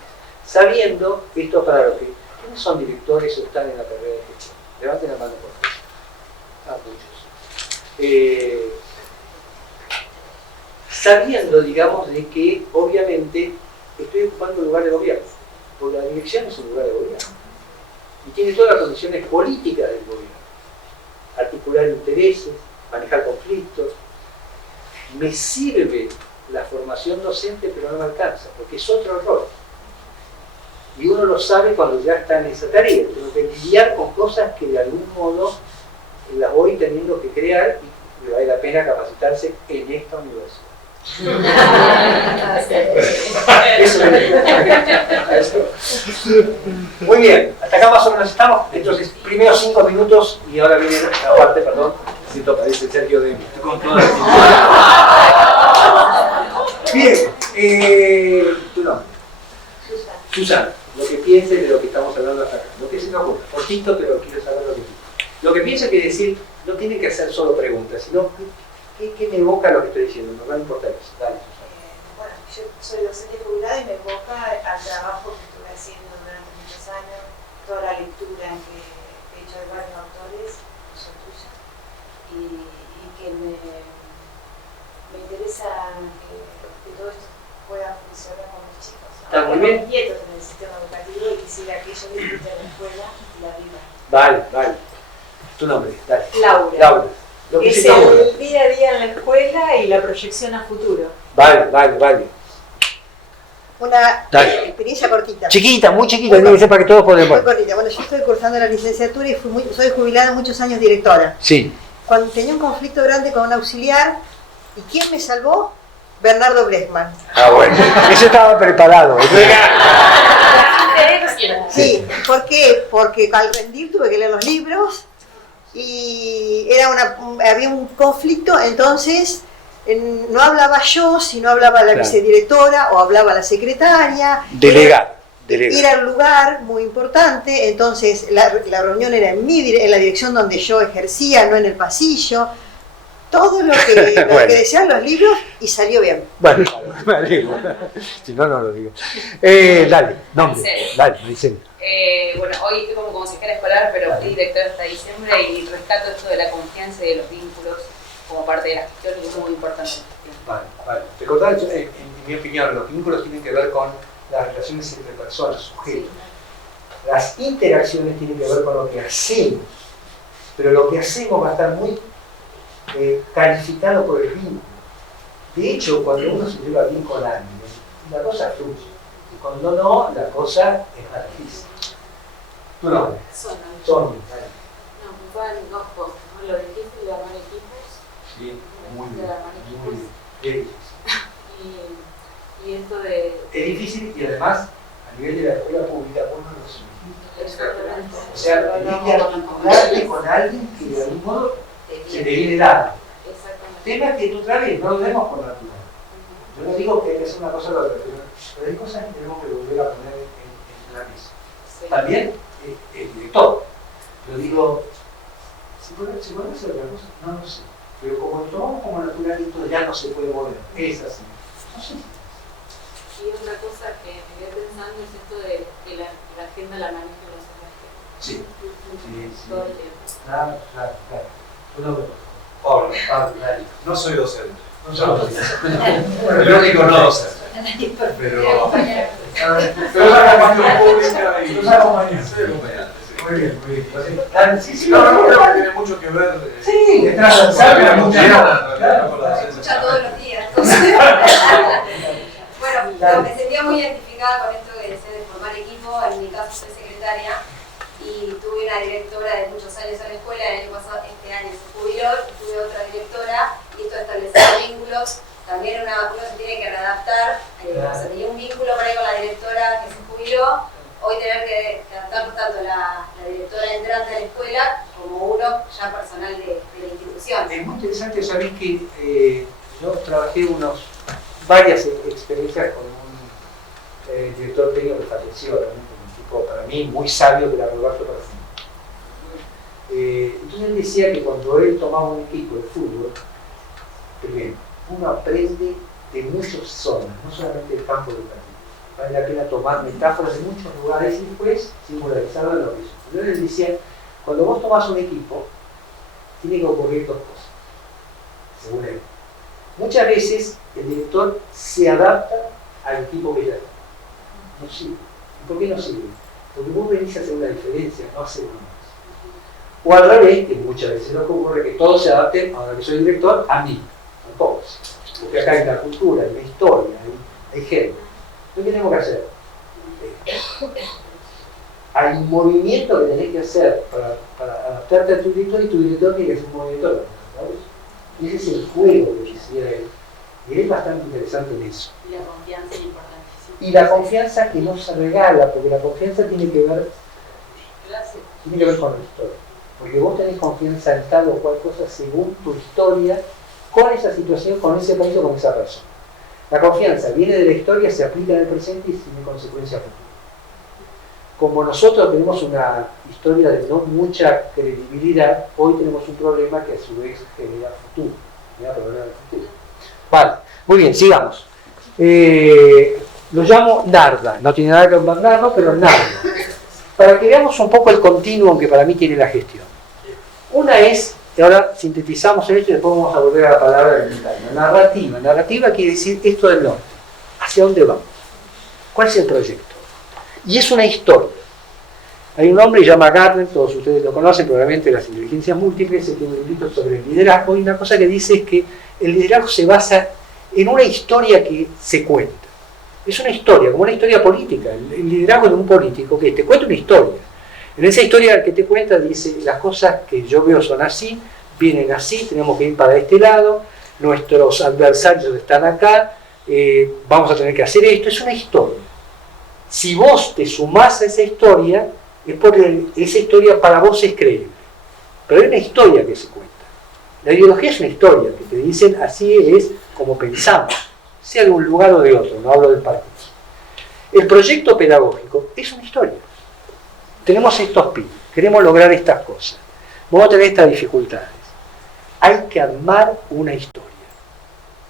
Sabiendo, esto para los que, ¿quiénes son directores o están en la carrera de gestión? Levanten la mano por favor. Muchos. Sabiendo, digamos, de que obviamente estoy ocupando un lugar de gobierno, porque la dirección es un lugar de gobierno y tiene todas las condiciones políticas del gobierno: articular intereses, manejar conflictos. Me sirve la formación docente, pero no me alcanza, porque es otro rol. Y uno lo sabe cuando ya está en esa tarea. Tengo que lidiar con cosas que de algún modo las voy teniendo que crear y vale la pena capacitarse en esta universidad. Eso. Muy bien, hasta acá más o menos estamos. Entonces, primero 5 minutos y ahora viene la parte, perdón, siento parece Sergio de con toda Bien, tu nombre. Susana, lo que piense de lo que estamos hablando hasta acá. Lo que se me ocurre, cortito, pero quiero saber lo que piensa. Lo que pienso quiere decir, no tiene que hacer solo preguntas, sino ¿qué me evoca lo que estoy diciendo? No me importa eso. Dale, Susana. Bueno, yo soy docente jubilada y me evoca al trabajo que estuve haciendo durante muchos años, toda la lectura que he hecho de varios autores, no son tuyas, y que me interesa que todo esto pueda funcionar con los chicos. Está muy bien. Nietos en el sistema educativo y quisiera que ellos disfruten la escuela y la vida. Vale. Tu nombre, dale. Laura. Lo que Es se te ocurra. el día a día en la escuela y la proyección a futuro. Vale. Una Dale. experiencia cortita. Chiquita, muy chiquita, tiene que ser para que todos podamos. Muy cortita. Bueno, yo estoy cursando la licenciatura y soy jubilada muchos años directora. Sí. Cuando tenía un conflicto grande con un auxiliar, ¿y quién me salvó? Bernardo Blechman. Ah, bueno. Eso estaba preparado. Sí, ¿por qué? Porque al rendir tuve que leer los libros y había un conflicto, entonces no hablaba yo, sino hablaba la Claro. vicedirectora o hablaba la secretaria. Delegar. Ir al lugar, muy importante, entonces la reunión era en la dirección donde yo ejercía, no en el pasillo. Todo lo que Bueno. decían los libros y salió bien. Bueno, me alegro. Si no, no lo digo. Dale, nombre. Maricel. Dale, Maricel. Bueno, hoy estoy como consejera escolar, pero fui directora hasta diciembre y rescato esto de la confianza y de los vínculos como parte de la gestión y es muy importante. Vale. Recordad, en mi opinión, los vínculos tienen que ver con las relaciones entre personas, sujetos. Las interacciones tienen que ver con lo que hacemos, pero lo que hacemos va a estar muy calificado por el vínculo. De hecho, cuando uno se lleva bien con alguien, la cosa fluye. Y cuando no, la cosa es más difícil. Tu nombre. Sonia. Sonia. No, me fueron dos cosas, ¿no? Lo difícil de armar equipos, Sí, muy de bien. armar Muy equipos bien. y esto de... Es difícil y además, a nivel de la escuela pública, uno no se imagina. Exactamente. O sea, tenés que articularte con alguien que de algún modo se te viene dado. Exactamente. Tema que otra vez no lo vemos por natural. Yo no digo que hay que hacer una cosa o la otra, pero hay cosas que tenemos que volver a poner en la mesa. Sí. También el director. Yo digo, ¿se puede hacer otra cosa? No lo sé. Pero como lo tomamos como natural y todo ya no se puede mover. Es así. No sé. Y otra cosa que me quedé pensando es esto de que la agenda la manejen los agentes. Sí. Todo el tiempo. Claro. Tu nombre, por favor. Pablo, dale. No soy docente. No solo El único no docente. Pero soy acompañante pública y soy acompañante. Sí. Muy bien. Sí, No, creo que tiene mucho que ver. Sí, detrás con la comunidad, claro. con la Escucha docencia. todos los días. Bueno, me sentía muy identificada con esto que decía de formar equipo. En mi caso soy secretaria y tuve una directora de muchos años en la escuela. El año pasado, este año se jubiló, y tuve otra directora y esto de establecer vínculos. También uno se tiene que readaptar. O sea, tenía un vínculo por ahí con la directora que se jubiló. Hoy tener que adaptar tanto la directora entrante de la escuela como uno ya personal de la institución. Es muy interesante, sabéis que yo trabajé varias experiencias con un director técnico que falleció, realmente un tipo para mí muy sabio que era Roberto Perfino. Entonces él decía que cuando él tomaba un equipo de fútbol, primero, uno aprende de muchas zonas, no solamente del campo educativo. Vale la pena tomar metáforas de muchos lugares y después singularizarlo en lo que es. Entonces él decía, cuando vos tomás un equipo, tiene que ocurrir dos cosas, según él. Muchas veces el director se adapta al equipo que ya está. No sirve. ¿Y por qué no sirve? Porque vos venís a hacer una diferencia, no a hacer una más. O al revés, que muchas veces lo que ocurre es que todos se adapten, ahora que soy director, a mí. Tampoco. Porque acá hay la cultura, hay la historia, hay género. ¿Qué tenemos que hacer? Hay un movimiento que tenés que hacer para adaptarte a tu director, y tu director tiene que ser un movimiento, ¿sabes? Y ese es el juego que quisiera él. Y es bastante interesante en eso. Y la confianza es importantísima. Y la confianza que no se regala, porque la confianza tiene que ver con la historia. Porque vos tenés confianza en tal o cual cosa según tu historia, con esa situación, con ese país o con esa persona. La confianza viene de la historia, se aplica en el presente y tiene consecuencias futuras. Como nosotros tenemos una historia de no mucha credibilidad, hoy tenemos un problema que a su vez genera futuro. Vale, muy bien, sigamos. Lo llamo Narda, no tiene nada que ver con Bernardo, pero Narda. Para que veamos un poco el continuum que para mí tiene la gestión. Una es, y ahora sintetizamos esto y después vamos a volver a la palabra de narrativa. Narrativa quiere decir esto del norte. ¿Hacia dónde vamos? ¿Cuál es el proyecto? Y es una historia. Hay un hombre que se llama Gardner, todos ustedes lo conocen, probablemente las inteligencias múltiples, que tiene un libro sobre el liderazgo, y una cosa que dice es que el liderazgo se basa en una historia que se cuenta. Es una historia, como una historia política. El liderazgo de un político que te cuenta una historia. En esa historia que te cuenta dice, las cosas que yo veo son así, vienen así, tenemos que ir para este lado, nuestros adversarios están acá, vamos a tener que hacer esto. Es una historia. Si vos te sumás a esa historia, es porque esa historia para vos es creíble. Pero hay una historia que se cuenta. La ideología es una historia, que te dicen así es como pensamos, sea de un lugar o de otro, no hablo del partido. El proyecto pedagógico es una historia. Tenemos estos pibes, queremos lograr estas cosas, vamos a tener estas dificultades. Hay que armar una historia.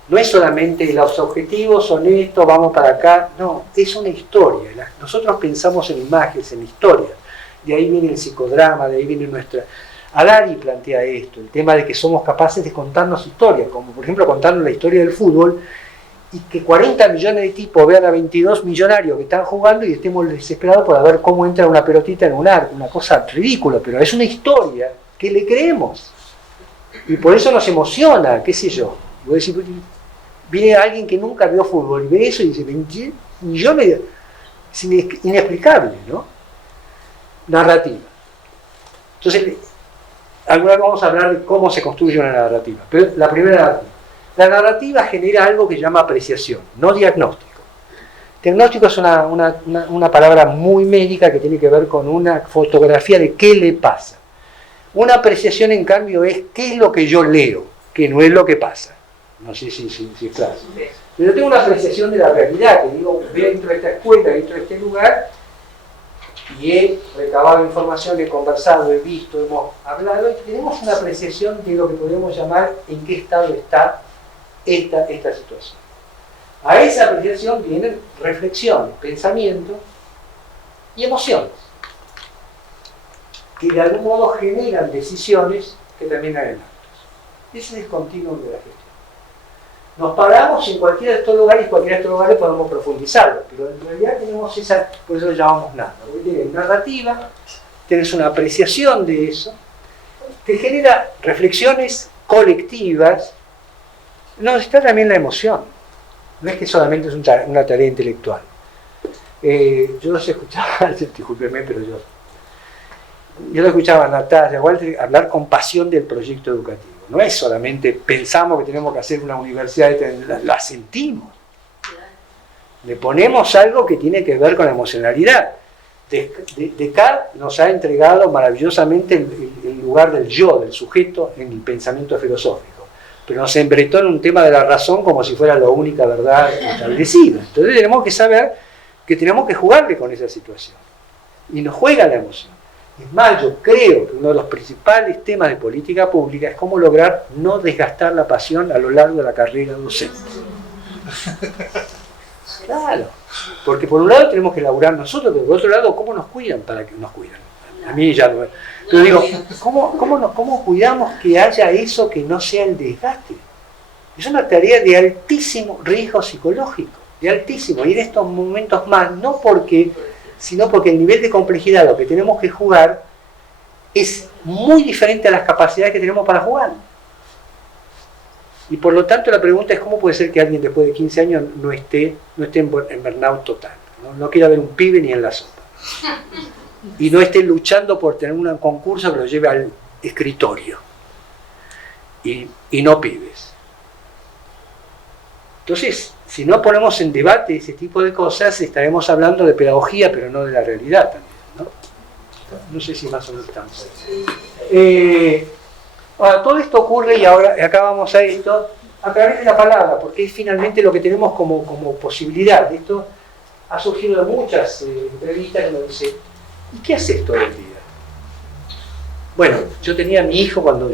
No es solamente los objetivos son estos, vamos para acá, no, es una historia. Nosotros pensamos en imágenes, en historia. De ahí viene el psicodrama, de ahí viene nuestra... Harari plantea esto, el tema de que somos capaces de contarnos historias, como por ejemplo contarnos la historia del fútbol, y que 40 millones de tipos vean a 22 millonarios que están jugando y estemos desesperados por ver cómo entra una pelotita en un arco, una cosa ridícula, pero es una historia que le creemos. Y por eso nos emociona, qué sé yo. Y vos decís, viene alguien que nunca vio fútbol y ve eso y dice, 20 millones, es inexplicable, ¿no? Narrativa. Entonces, alguna vez vamos a hablar de cómo se construye una narrativa. Pero la primera narrativa. La narrativa genera algo que se llama apreciación, no diagnóstico. Diagnóstico es una palabra muy médica que tiene que ver con una fotografía de qué le pasa. Una apreciación, en cambio, es qué es lo que yo leo, que no es lo que pasa. No sé si es claro. Pero tengo una apreciación de la realidad, que digo, dentro de esta escuela, dentro de este lugar, y he recabado información, he conversado, he visto, hemos hablado, y tenemos una apreciación de lo que podemos llamar en qué estado está esta situación. A esa apreciación vienen reflexiones, pensamientos y emociones, que de algún modo generan decisiones que terminan en actos. Ese es el continuum de la gestión. Nos paramos en cualquiera de estos lugares, y cualquiera de estos lugares podemos profundizarlo, pero en realidad tenemos esa, por eso lo llamamos nada. Porque tienes narrativa, tienes una apreciación de eso, que genera reflexiones colectivas. No, está también la emoción. No es que solamente es una tarea intelectual. Yo los escuchaba, discúlpeme, pero yo lo escuchaba a Natalia Walter hablar con pasión del proyecto educativo. No es solamente pensamos que tenemos que hacer una universidad, la sentimos. Le ponemos algo que tiene que ver con la emocionalidad. Descartes nos ha entregado maravillosamente el lugar del yo, del sujeto, en el pensamiento filosófico. Pero nos embretó en un tema de la razón como si fuera la única verdad establecida. Entonces tenemos que saber que tenemos que jugarle con esa situación. Y nos juega la emoción. Es más, yo creo que uno de los principales temas de política pública es cómo lograr no desgastar la pasión a lo largo de la carrera docente. Claro, porque por un lado tenemos que laburar nosotros, pero por otro lado, ¿cómo nos cuidan para que nos cuidan? A mí ya no. Pero digo, ¿cómo cuidamos que haya eso que no sea el desgaste? Es una tarea de altísimo riesgo psicológico, de altísimo, y en estos momentos más, no porque, sino porque el nivel de complejidad, lo que tenemos que jugar, es muy diferente a las capacidades que tenemos para jugar. Y por lo tanto la pregunta es cómo puede ser que alguien después de 15 años no esté en burnout total, no quiera ver un pibe ni en la sopa. y no estés luchando por tener un concurso que lo lleve al escritorio y no pibes. Entonces, si no ponemos en debate ese tipo de cosas, estaremos hablando de pedagogía, pero no de la realidad también, ¿no? No sé si más o menos estamos ahí. Ahora, todo esto ocurre, y ahora acá vamos a esto, a través de la palabra, porque es finalmente lo que tenemos como posibilidad. Esto ha surgido de muchas entrevistas que me dicen, ¿y qué haces todo el día? Bueno, yo tenía a mi hijo cuando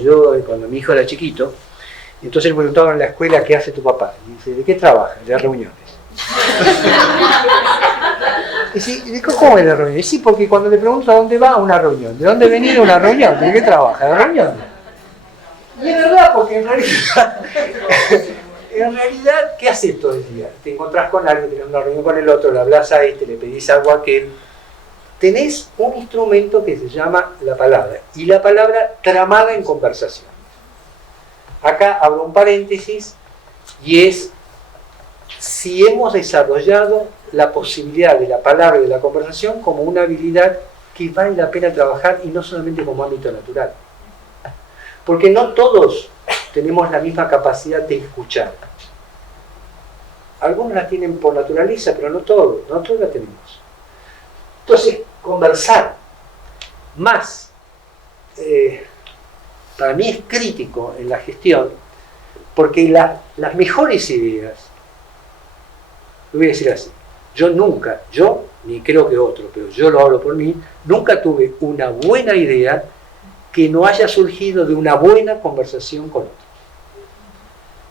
mi hijo era chiquito, y entonces le preguntaban en la escuela, ¿qué hace tu papá? Y dice, ¿de qué trabaja? De reuniones. Y sí, ¿cómo es la reunión? Y sí, porque cuando le pregunto a dónde va, a una reunión. ¿De dónde venir a una reunión? ¿De qué trabaja? ¿De reuniones? Y es verdad, porque en realidad, ¿qué haces todo el día? Te encontrás con alguien, tenés una reunión con el otro, le hablas a este, le pedís algo a aquel. Tenés un instrumento que se llama la palabra, y la palabra tramada en conversación. Acá abro un paréntesis, y es si hemos desarrollado la posibilidad de la palabra y de la conversación como una habilidad que vale la pena trabajar y no solamente como ámbito natural. Porque no todos tenemos la misma capacidad de escuchar. Algunos la tienen por naturaleza, pero no todos la tenemos. Entonces, conversar más, para mí es crítico en la gestión, porque las mejores ideas, lo voy a decir así, yo ni creo que otro, pero yo lo hablo por mí, nunca tuve una buena idea que no haya surgido de una buena conversación con otros.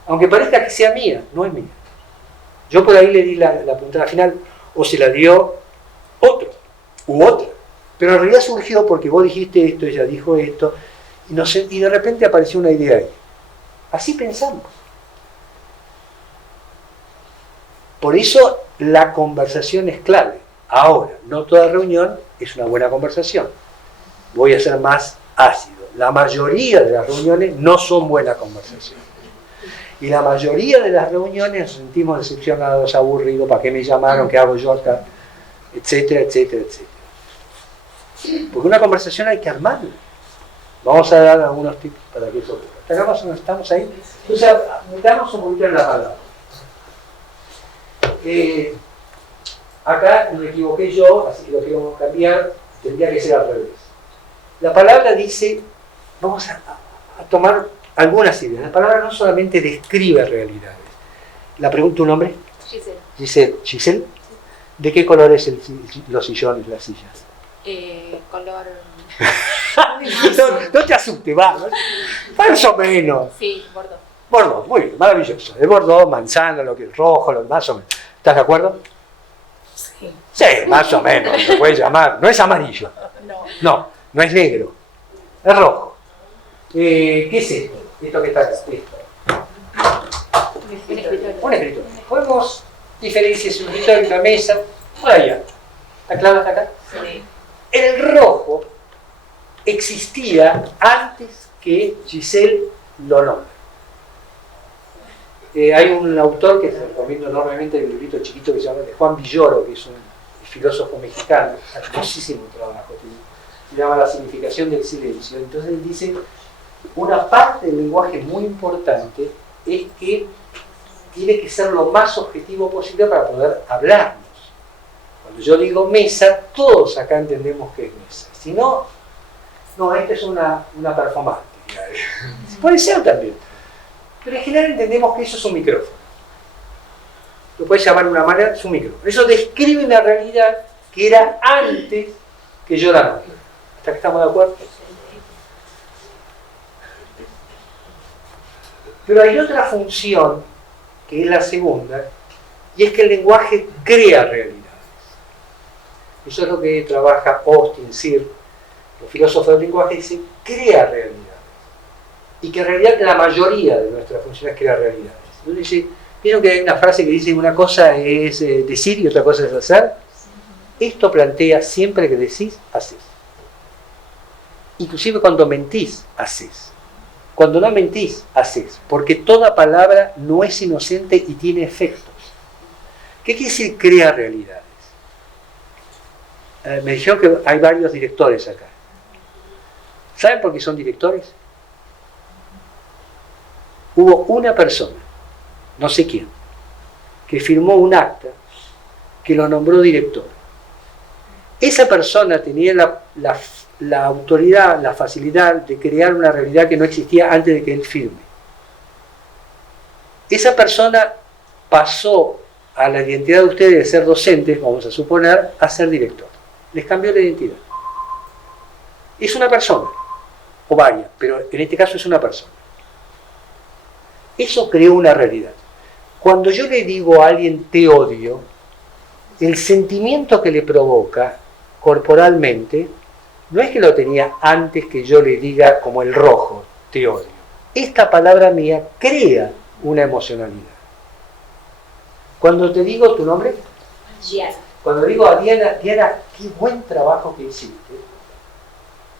Aunque parezca que sea mía, no es mía. Yo por ahí le di la puntada final, o se la dio otro, u otra. Pero en realidad surgió porque vos dijiste esto, ella dijo esto, y de repente apareció una idea ahí. Así pensamos. Por eso la conversación es clave. Ahora, no toda reunión es una buena conversación. Voy a ser más ácido. La mayoría de las reuniones no son buena conversación. Y la mayoría de las reuniones nos sentimos decepcionados, aburridos, ¿para qué me llamaron? ¿Qué hago yo acá? Etcétera, etcétera, etcétera. Porque una conversación hay que armarla. Vamos a dar algunos tips para que eso ocurra. Acá más o menos estamos ahí. Entonces, metamos un poquito en la palabra. Acá me equivoqué yo, así que lo quiero cambiar, tendría que ser al revés. La palabra dice, vamos a tomar algunas ideas. La palabra no solamente describe realidades. La pregunta, ¿tu nombre? Giselle. Giselle. ¿De qué color es los sillones, las sillas? Color... no te asustes, va. Más o menos. Sí, bordeaux. Bordeaux, muy bien, maravilloso. El bordeaux, manzana, lo que es rojo, más o menos. ¿Estás de acuerdo? Sí. Sí, más o menos, se puede llamar. No es amarillo. No es negro. Es rojo. ¿Qué es esto? Esto que está acá. Un escritorio. Podemos diferenciar si un escritorio y una mesa. Por allá. ¿Está claro hasta acá? Sí. El rojo existía antes que Giselle lo nombre. Hay un autor que te recomiendo enormemente, el librito chiquito que se llama de Juan Villoro, que es un filósofo mexicano, hermosísimo trabajo, se llama La significación del silencio. Entonces él dice, una parte del lenguaje muy importante es que tiene que ser lo más objetivo posible para poder hablarnos. Cuando yo digo mesa, todos acá entendemos qué es mesa. Si no, esta es una performante. Puede ser también. Pero en general entendemos que eso es un micrófono. Lo puedes llamar de una manera, es un micrófono. Eso describe una realidad que era antes que yo la nombre. ¿Hasta que estamos de acuerdo? Pero hay otra función, que es la segunda, y es que el lenguaje crea realidades. Eso es lo que trabaja Austin, Searle, los filósofos del lenguaje dicen, crea realidades. Y que en realidad la mayoría de nuestras funciones crea realidades. Entonces, ¿vieron que hay una frase que dice una cosa es decir y otra cosa es hacer? Esto plantea siempre que decís, haces. Inclusive cuando mentís, haces. Cuando no mentís, haces. Porque toda palabra no es inocente y tiene efectos. ¿Qué quiere decir crea realidades? me dijeron que hay varios directores acá. ¿Saben por qué son directores? Hubo una persona, no sé quién, que firmó un acta que lo nombró director. Esa persona tenía la autoridad, la facilidad de crear una realidad que no existía antes de que él firme. Esa persona pasó a la identidad de ustedes de ser docentes, vamos a suponer, a ser director. Les cambió la identidad. Es una persona, o varias, pero en este caso es una persona. Eso creó una realidad. Cuando yo le digo a alguien te odio, el sentimiento que le provoca corporalmente no es que lo tenía antes que yo le diga como el rojo, te odio. Esta palabra mía crea una emocionalidad. Cuando te digo tu nombre, Diana. cuando digo a Diana, Diana, qué buen trabajo que hiciste,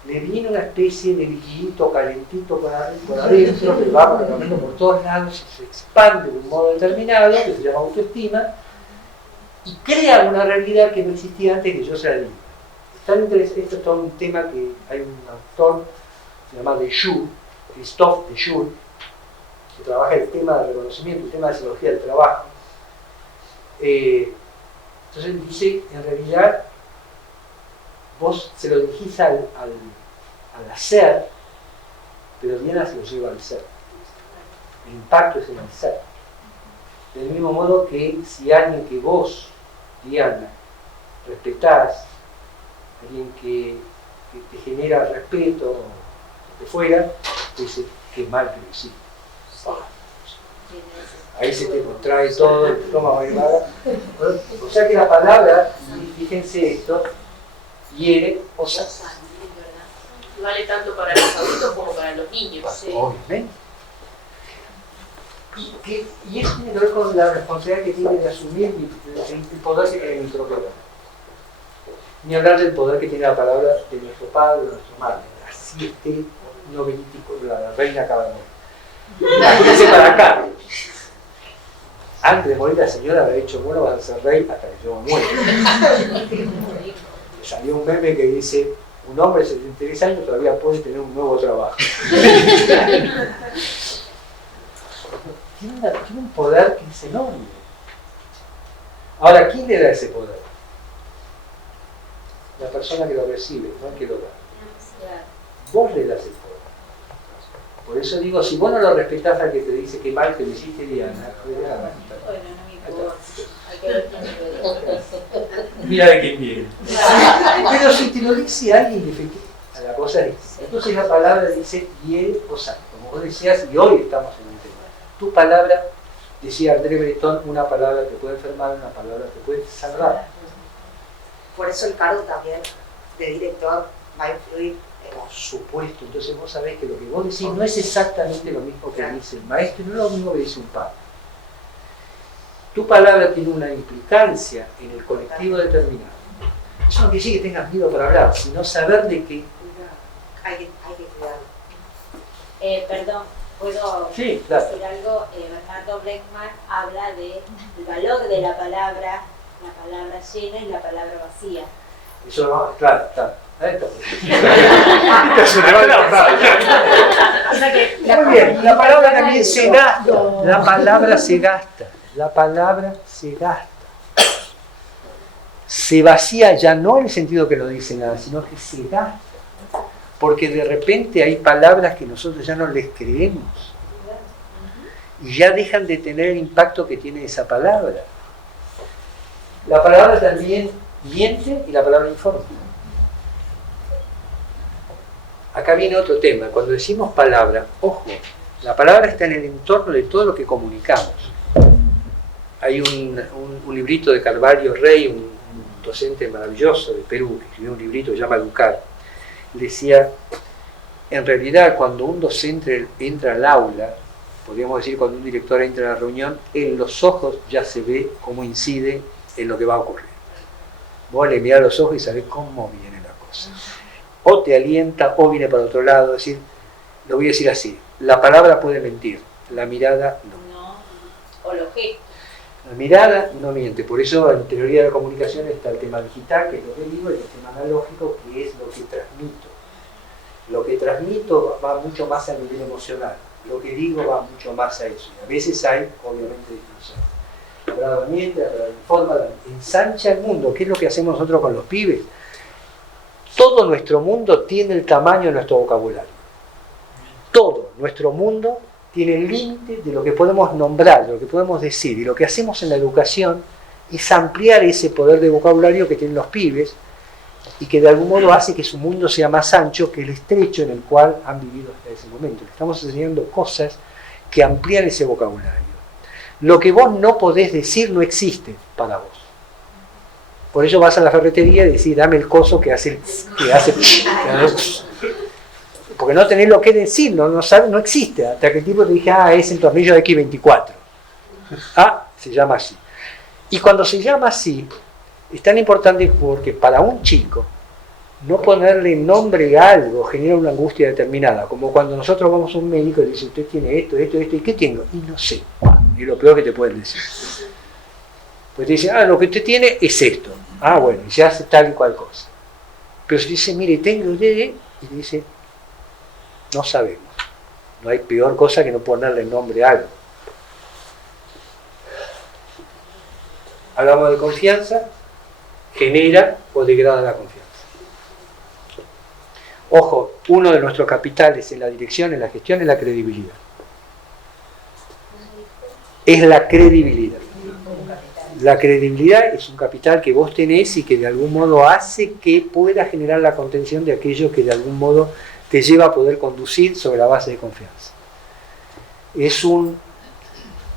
le viene una especie de liquidito calentito por adentro, que va por todos lados y se expande de un modo determinado, que se llama autoestima, y crea una realidad que no existía antes que yo se la diga. Esto es todo un tema que hay un autor, se llama Dejoux, Christophe Dejoux, que trabaja el tema del reconocimiento, el tema de la psicología del trabajo. Entonces dice, en realidad, vos se lo dirigís al hacer, pero Diana se lo lleva al ser. El impacto es en el ser. Del mismo modo que si alguien que vos, Diana, respetás, alguien que te genera respeto de fuera, te dice, qué mal que lo hiciste. Ahí se te contrae todo, el estómago y nada. O sea que la palabra, fíjense esto, hiere o sana. Vale tanto para los adultos como para los niños. Sí. Obviamente. Y eso tiene que ver con la responsabilidad que tiene de asumir el poder que tiene el micrófono. Ni hablar del poder que tiene la palabra de nuestro padre, de nuestra madre. Así esté novelítico, la reina acaba de morir. Imagínense para acá. Antes de morir la señora había dicho, bueno, vas a ser rey hasta que yo me muera. Salió un meme que dice, un hombre de 73 años todavía puede tener un nuevo trabajo. Tiene un poder que es enorme. Ahora, ¿quién le da ese poder? La persona que lo recibe, no el que lo da. Vos le das el poder. Por eso digo, si vos no lo respetás al que te dice que mal que lo hiciste, Diana, mira de quién viene. Pero si te lo dice alguien, la cosa es esta. Entonces la palabra dice hiere o sana. Como vos decías, y hoy estamos en un tema. Tu palabra, decía André Breton, una palabra te puede enfermar, una palabra te puede salvar. Por eso el cargo también de director va a influir. Por supuesto, entonces vos sabés que lo que vos decís no es exactamente lo mismo que dice el maestro, no es lo mismo que dice un padre. Tu palabra tiene una implicancia en el colectivo determinado. Eso no quiere decir que tengas miedo para hablar, sino saber de que Hay que cuidarlo. Perdón, ¿puedo sí, claro. decir algo? Bernardo Breckman habla del valor de la palabra llena y la palabra vacía. Eso no, claro, está. Muy bien, la palabra también se gasta. La palabra se gasta. La palabra se gasta. Se vacía ya no en el sentido que no dice nada, sino que se gasta. Porque de repente hay palabras que nosotros ya no les creemos. Y ya dejan de tener el impacto que tiene esa palabra. La palabra también miente y la palabra informa. Acá viene otro tema. Cuando decimos palabra, ojo, la palabra está en el entorno de todo lo que comunicamos. Hay un librito de Carvalho Rey, un docente maravilloso de Perú, que escribió un librito que se llama Educar. Decía, en realidad cuando un docente entra al aula, podríamos decir cuando un director entra a la reunión, en los ojos ya se ve cómo incide en lo que va a ocurrir. Vos le mirás los ojos y sabés cómo viene la cosa. O te alienta o viene para otro lado. Es decir, lo voy a decir así, la palabra puede mentir, la mirada no. O los gestos. La mirada no miente, por eso en teoría de la comunicación está el tema digital, que es lo que digo, y el tema analógico, que es lo que transmito. Lo que transmito va mucho más a nivel emocional, lo que digo va mucho más a eso. Y a veces hay, obviamente, distorsión. La verdad miente, la verdad informa, ensancha el mundo. ¿Qué es lo que hacemos nosotros con los pibes? Todo nuestro mundo tiene el tamaño de nuestro vocabulario. Todo nuestro mundo tiene el límite de lo que podemos nombrar, de lo que podemos decir. Y lo que hacemos en la educación es ampliar ese poder de vocabulario que tienen los pibes y que de algún modo hace que su mundo sea más ancho que el estrecho en el cual han vivido hasta ese momento. Le estamos enseñando cosas que amplían ese vocabulario. Lo que vos no podés decir no existe para vos. Por ello vas a la ferretería y decís, dame el coso que hace porque no tenés lo que decir, no existe. Hasta que el tipo te dije, es el tornillo de X24. Se llama así. Y cuando se llama así, es tan importante porque para un chico, no ponerle nombre a algo genera una angustia determinada. Como cuando nosotros vamos a un médico y dice, usted tiene esto, ¿y qué tengo? Y no sé. Es lo peor que te pueden decir. Pues te dicen, lo que usted tiene es esto. Bueno, y se hace tal y cual cosa. Pero si dice, mire, tengo usted, y le dice, no sabemos. No hay peor cosa que no ponerle nombre a algo. Hablamos de confianza, genera o degrada la confianza. Ojo, uno de nuestros capitales en la dirección, en la gestión, es la credibilidad. Es la credibilidad. La credibilidad es un capital que vos tenés y que de algún modo hace que pueda generar la contención de aquello que de algún modo te lleva a poder conducir sobre la base de confianza. Es un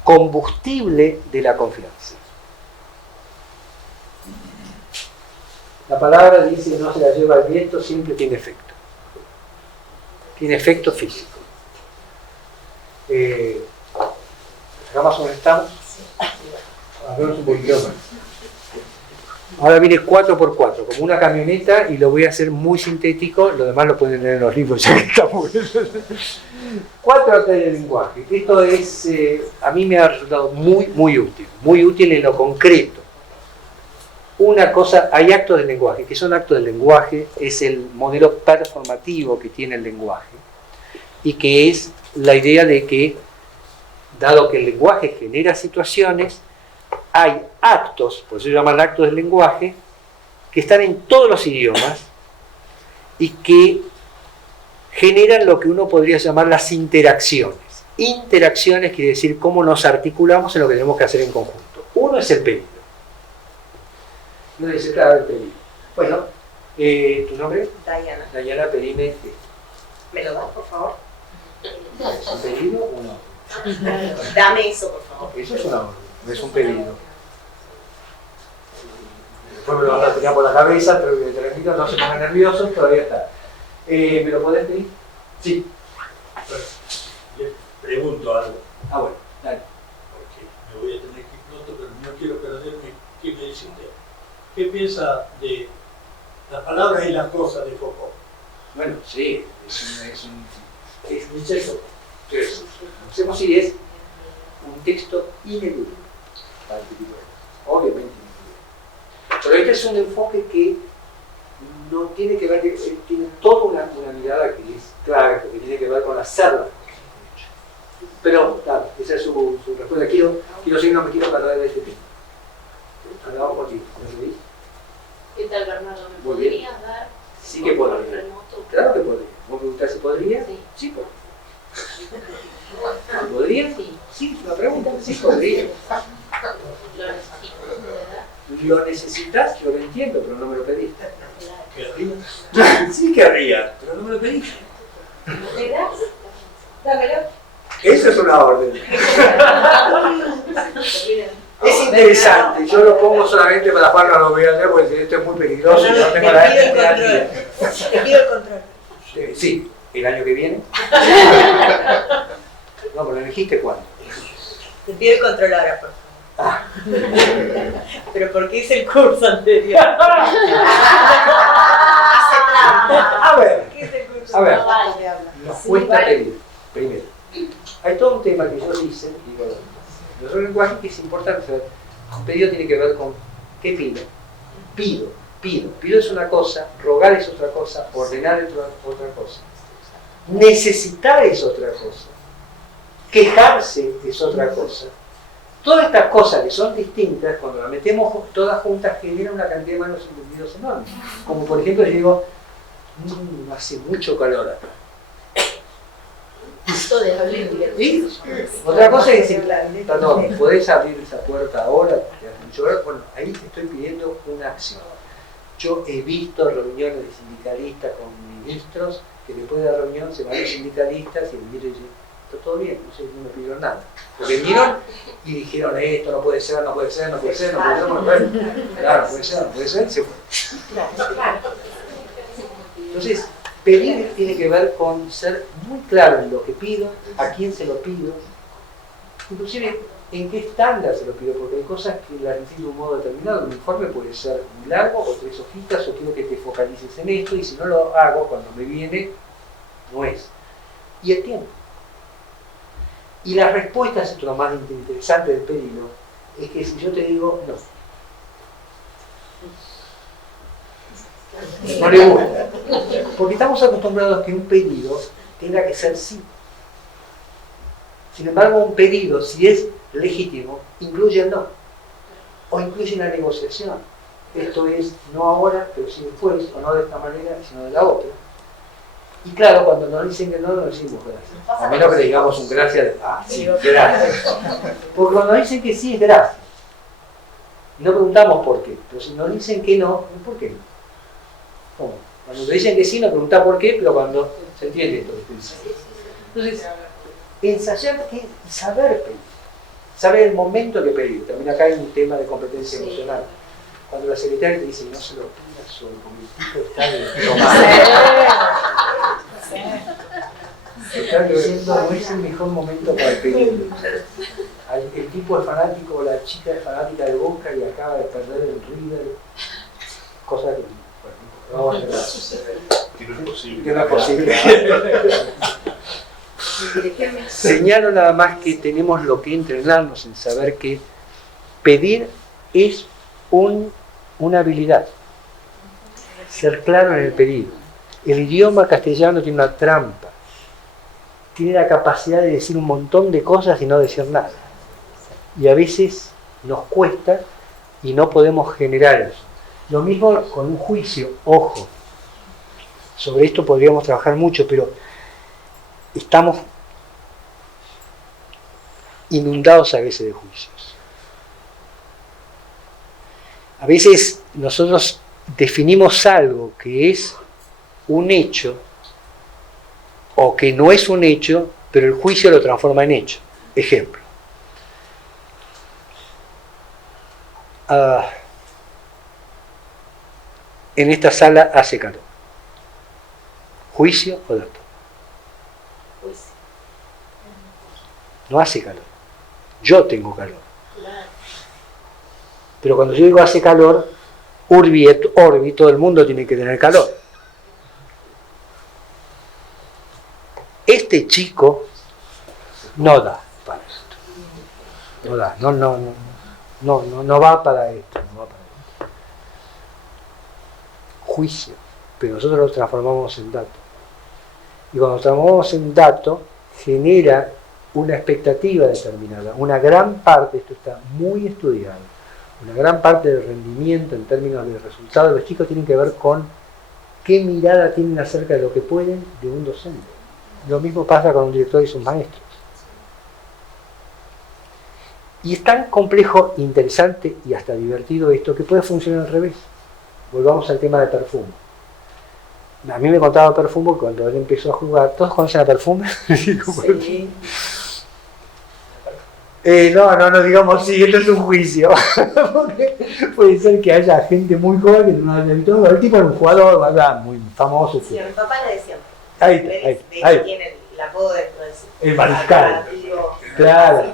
combustible de la confianza. La palabra dice, no se la lleva el viento, siempre tiene efecto. Tiene efecto físico. Acá más o menos estamos. Hagamos un poquito más. Ahora viene 4x4, como una camioneta, y lo voy a hacer muy sintético, lo demás lo pueden leer en los libros, ya que estamos. 4 Arte del lenguaje. Esto es, a mí me ha resultado muy útil en lo concreto. Una cosa, hay actos del lenguaje. ¿Qué son actos del lenguaje? Es el modelo performativo que tiene el lenguaje, y que es la idea de que, dado que el lenguaje genera situaciones, hay actos, por eso se llaman actos del lenguaje, que están en todos los idiomas y que generan lo que uno podría llamar las interacciones. Interacciones quiere decir cómo nos articulamos en lo que tenemos que hacer en conjunto. Uno es el pedido. Uno dice, claro, el pedido. Bueno, ¿tu nombre? Dayana. Dayana, pedime. ¿Me lo das, por favor? ¿Es un pedido o no? Dame eso, por favor. Eso es una orden. No es un pedido. Después me lo vas a tirar por la cabeza, pero tranquilo, no se pongan nerviosos, todavía está. ¿Me lo podés pedir? Sí. Le pregunto algo. Bueno, dale. Porque me voy a tener que ir pronto, pero no quiero perderme. ¿Qué me dice usted? ¿Qué piensa de las palabras y las cosas de Foucault? Bueno, sí, es mucho eso. Hacemos si es un texto ineludible. Obviamente. Pero este es un enfoque que no tiene que ver, tiene toda una mirada que es clara, que tiene que ver con hacer las cosas. Pero, claro, esa es su respuesta. Quiero seguir, no me quiero perder de este tema. Hablamos contigo, ¿me veis? ¿Qué tal, Bernardo? ¿Me Muy bien. podrías dar Sí que podría. remoto? Claro que podría. ¿Vos preguntás si podría? Sí. Sí, podría. ¿Podría? Sí. Sí, es una pregunta. Sí, podría. Lo necesito, ¿verdad? Lo necesitas, yo lo entiendo, pero no me lo pediste. ¿Querría? Sí querría, pero no me lo pediste. ¿Me das? Dámelo. Eso es una orden. Es interesante, yo lo pongo solamente para Juan no lo vea, porque esto es muy peligroso. No, Yo te tengo pido la el gente control. Te pido el control. Sí, el año que viene. No, pero elegiste cuándo. Te pido el control ahora, por favor. Pero porque hice el curso anterior. A ver, Hice el curso. a ver. No vale, me habla. Nos cuesta pedir, primero. Hay todo un tema que yo hice, digo, los lenguajes que es importante saber. Un pedido tiene que ver con ¿qué pido? Pido. Pido es una cosa, rogar es otra cosa, ordenar es otra cosa. Necesitar es otra cosa. Quejarse es otra cosa. Todas estas cosas que son distintas, cuando las metemos todas juntas, generan una cantidad de malos entendidos enormes. Como por ejemplo, yo digo, hace mucho calor acá. ¿Y? Otra cosa es decir, perdón, ¿podés abrir esa puerta ahora? Porque hace mucho calor. Bueno, ahí te estoy pidiendo una acción. Yo he visto reuniones de sindicalistas con ministros que después de la reunión se van los sindicalistas y el ministro dice, está todo bien, no me pidieron nada. Porque vinieron y dijeron, esto no puede ser, no puede ser, no puede ser, no puede ser, no puede ser. Claro, no puede ser, se fue. Entonces, pedir tiene que ver con ser muy claro en lo que pido, a quién se lo pido, inclusive en qué estándar se lo pido, porque hay cosas que las necesito de un modo determinado. Un informe puede ser muy largo, o 3 hojitas, o quiero que te focalices en esto, y si no lo hago, cuando me viene, no es. Y el tiempo. Y las respuestas, esto es lo más interesante del pedido, es que si yo te digo no le gusta. Porque estamos acostumbrados a que un pedido tenga que ser sí. Sin embargo, un pedido, si es legítimo, incluye el no. O incluye una negociación. Esto es no ahora, pero sí después, o no de esta manera, sino de la otra. Y claro, cuando nos dicen que no, nos decimos gracias. A menos que le digamos un gracias de, sí, gracias. Porque cuando dicen que sí, es gracias. Y no preguntamos por qué. Pero si nos dicen que no, ¿por qué no? ¿Cómo? Cuando te dicen que sí, no preguntás por qué, pero cuando se entiende esto que te dicen. Entonces, ensayar que saber pedir. Saber el momento que pedir. También acá hay un tema de competencia emocional. Cuando la secretaria te dice, no se lo pidas solo, porque el tipo está de tomar. Están diciendo, no es el mejor momento para pedirlo. El tipo es fanático, o la chica es fanática de Boca y acaba de perder el River. Cosas que, bueno, no vamos a hacer. Que no es posible. Que no es posible. Señalo nada más que tenemos lo que entrenarnos en saber que pedir es una habilidad. Ser claro en el pedido. El idioma castellano tiene una trampa. Tiene la capacidad de decir un montón de cosas y no decir nada. Y a veces nos cuesta y no podemos generar eso. Lo mismo con un juicio. Ojo, sobre esto podríamos trabajar mucho, pero estamos inundados a veces de juicios. A veces nosotros definimos algo que es un hecho o que no es un hecho, pero el juicio lo transforma en hecho. Ejemplo. En esta sala hace calor. ¿Juicio o dato? No hace calor. Yo tengo calor. Pero cuando yo digo hace calor, urbi et orbi, todo el mundo tiene que tener calor. Este chico no da para esto. No da, no va para esto, no va para esto. Juicio, pero nosotros lo transformamos en dato. Y cuando lo transformamos en dato, genera una expectativa determinada. Una gran parte, esto está muy estudiado, una gran parte del rendimiento en términos de resultados de los chicos tienen que ver con qué mirada tienen acerca de lo que pueden de un docente. Lo mismo pasa con un director y sus maestros. Y es tan complejo, interesante y hasta divertido esto que puede funcionar al revés. Volvamos al tema de Perfumo. A mí me contaba Perfumo que cuando él empezó a jugar, ¿todos conocen a Perfumo? Sí. No digamos sí, esto es un juicio. Porque puede ser que haya gente muy joven que no haya visto. El tipo era un jugador, ¿verdad? Muy famoso. Sí, a mi papá le decían. Ahí. Tiene el apodo de el mariscal. Claro.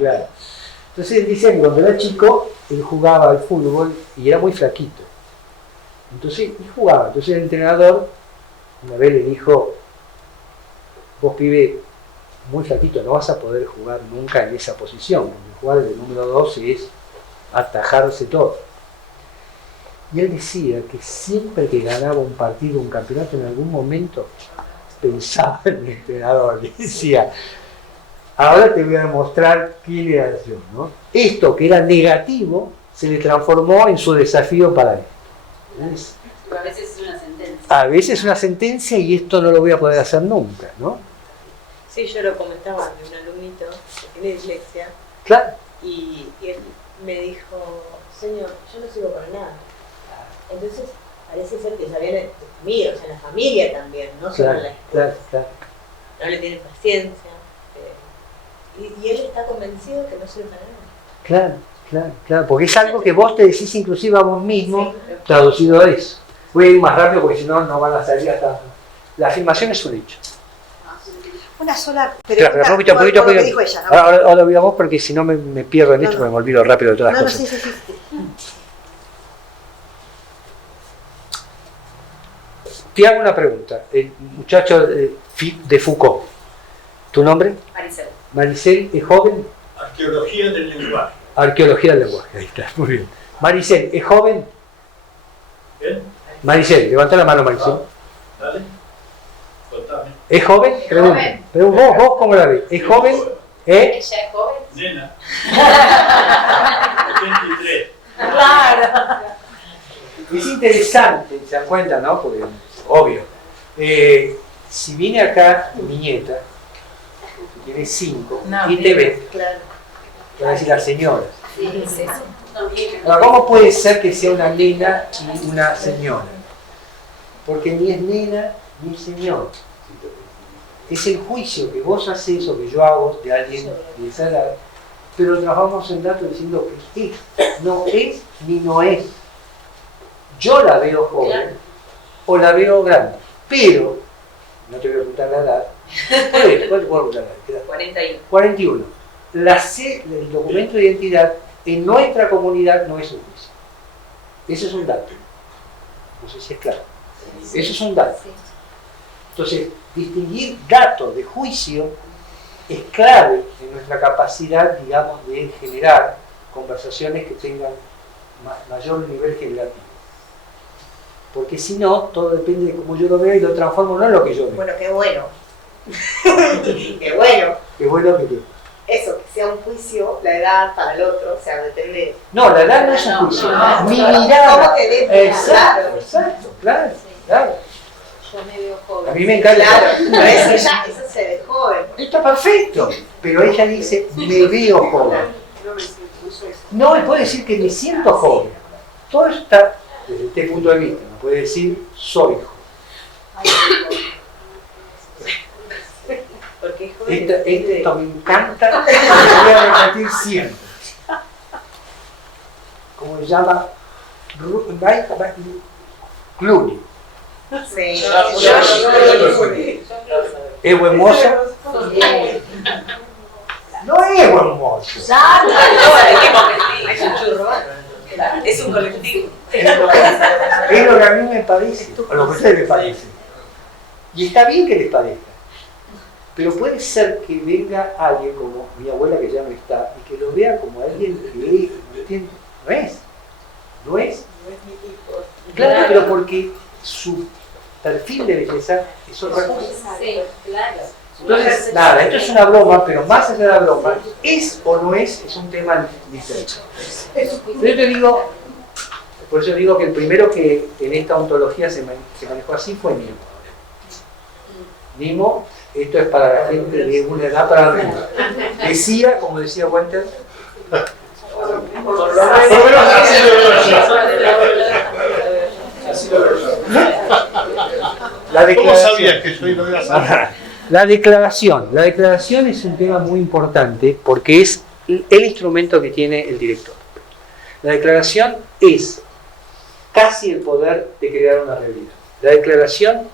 Entonces él dice que cuando era chico, él jugaba al fútbol y era muy flaquito. Entonces, él jugaba. Entonces el entrenador una vez le dijo, vos pibe, muy flaquito, no vas a poder jugar nunca en esa posición. Porque jugar de número 2 es atajarse todo. Y él decía que siempre que ganaba un partido, un campeonato, en algún momento pensaba en el entrenador. Le decía, ahora te voy a demostrar quién era yo, ¿no? Esto que era negativo se le transformó en su desafío para él. ¿Ves? A veces es una sentencia. A veces es una sentencia y esto no lo voy a poder hacer nunca, ¿no? Sí, yo lo comentaba de un alumnito que tiene dislexia Claro. y él me dijo, señor, yo no sirvo para nada. Entonces parece ser que ya viene mío, o sea, en la familia también, no solo en la escuela. Claro. No le tiene paciencia. Y él está convencido que no sirve para nada. Claro, porque es algo que vos te decís inclusive a vos mismo, traducido a eso. Voy a ir más rápido porque si no, no van a salir hasta... La afirmación es un hecho. Una sola Claro, pregunta poquito, por lo que dijo ella, ¿no? Ahora voy a vos porque si no me pierdo en esto, me olvido rápido de todas las cosas. Sí. Te hago una pregunta. El muchacho de Foucault, ¿tu nombre? Maricel. Maricel, ¿es joven? Arqueología del lenguaje. Arqueología del lenguaje, ahí está, muy bien. Maricel, ¿es joven? ¿Bien? Maricel, levanta la mano, Maricel. Dale. Contame. ¿Es joven? Pregunta. ¿Vos cómo la ves? ¿Es joven? ¿Ella es joven? Nena. 83. Claro. Es interesante, se dan cuenta, ¿no? Porque, obvio. Si viene acá mi nieta, que tiene 5, y te ve, Claro. te va a decir la señora. Sí, es eso. Ahora, ¿cómo puede ser que sea una nena y una señora? Porque ni es nena ni es señor. Es el juicio que vos haces o que yo hago de alguien de esa edad, pero trabajamos en datos diciendo que es, no es ni no es. Yo la veo joven o la veo grande, pero, no te voy a preguntar la edad, ¿cuál te puedo preguntar la edad? 41. 41. El documento de identidad en nuestra comunidad no es un juicio. Eso es un dato. No sé si es claro. Eso es un dato. Entonces, distinguir datos de juicio es clave en nuestra capacidad, digamos, de generar conversaciones que tengan mayor nivel generativo. Porque si no, todo depende de cómo yo lo veo y lo transformo no en lo que yo veo. Bueno, qué bueno. Qué bueno. Qué bueno que tú. Eso, que sea un juicio, la edad para el otro, o sea, depende. No, la edad no es un juicio. Mi ¿Cómo mirada. te ves? Exacto, claro. Yo me veo joven. A mí me encanta. Claro, pero eso se ve joven. Está perfecto. Pero ella dice, me veo joven. No, él puede decir que me siento joven. Todo eso está desde este punto de vista. No puede decir, soy joven. Porque joven Esto me encanta, lo voy a repetir siempre. ¿Cómo se llama? Clooney. Sí. ¿Es buen mozo? No es buen mozo. es un churro. Es un colectivo. Es lo que a mí me parece, o lo que a ustedes les parece. Y está bien que les parezca. Pero puede ser que venga alguien como mi abuela, que ya no está, y que lo vea como alguien que no es. No es. mi tipo. Claro, pero porque su perfil de belleza es otra cosa. Sí, claro. Entonces, nada, esto es una broma, pero más allá de la broma, ¿es o no es? Es un tema diferente. Yo te digo, por eso digo que el primero que en esta ontología se manejó así fue Nimo. Nimo, esto es para la gente de una edad para arriba. Decía, como decía Walter, ¿Cómo sabías que yo iba a hacer? La declaración es un tema muy importante porque es el instrumento que tiene el director. La declaración es casi el poder de crear una realidad. La declaración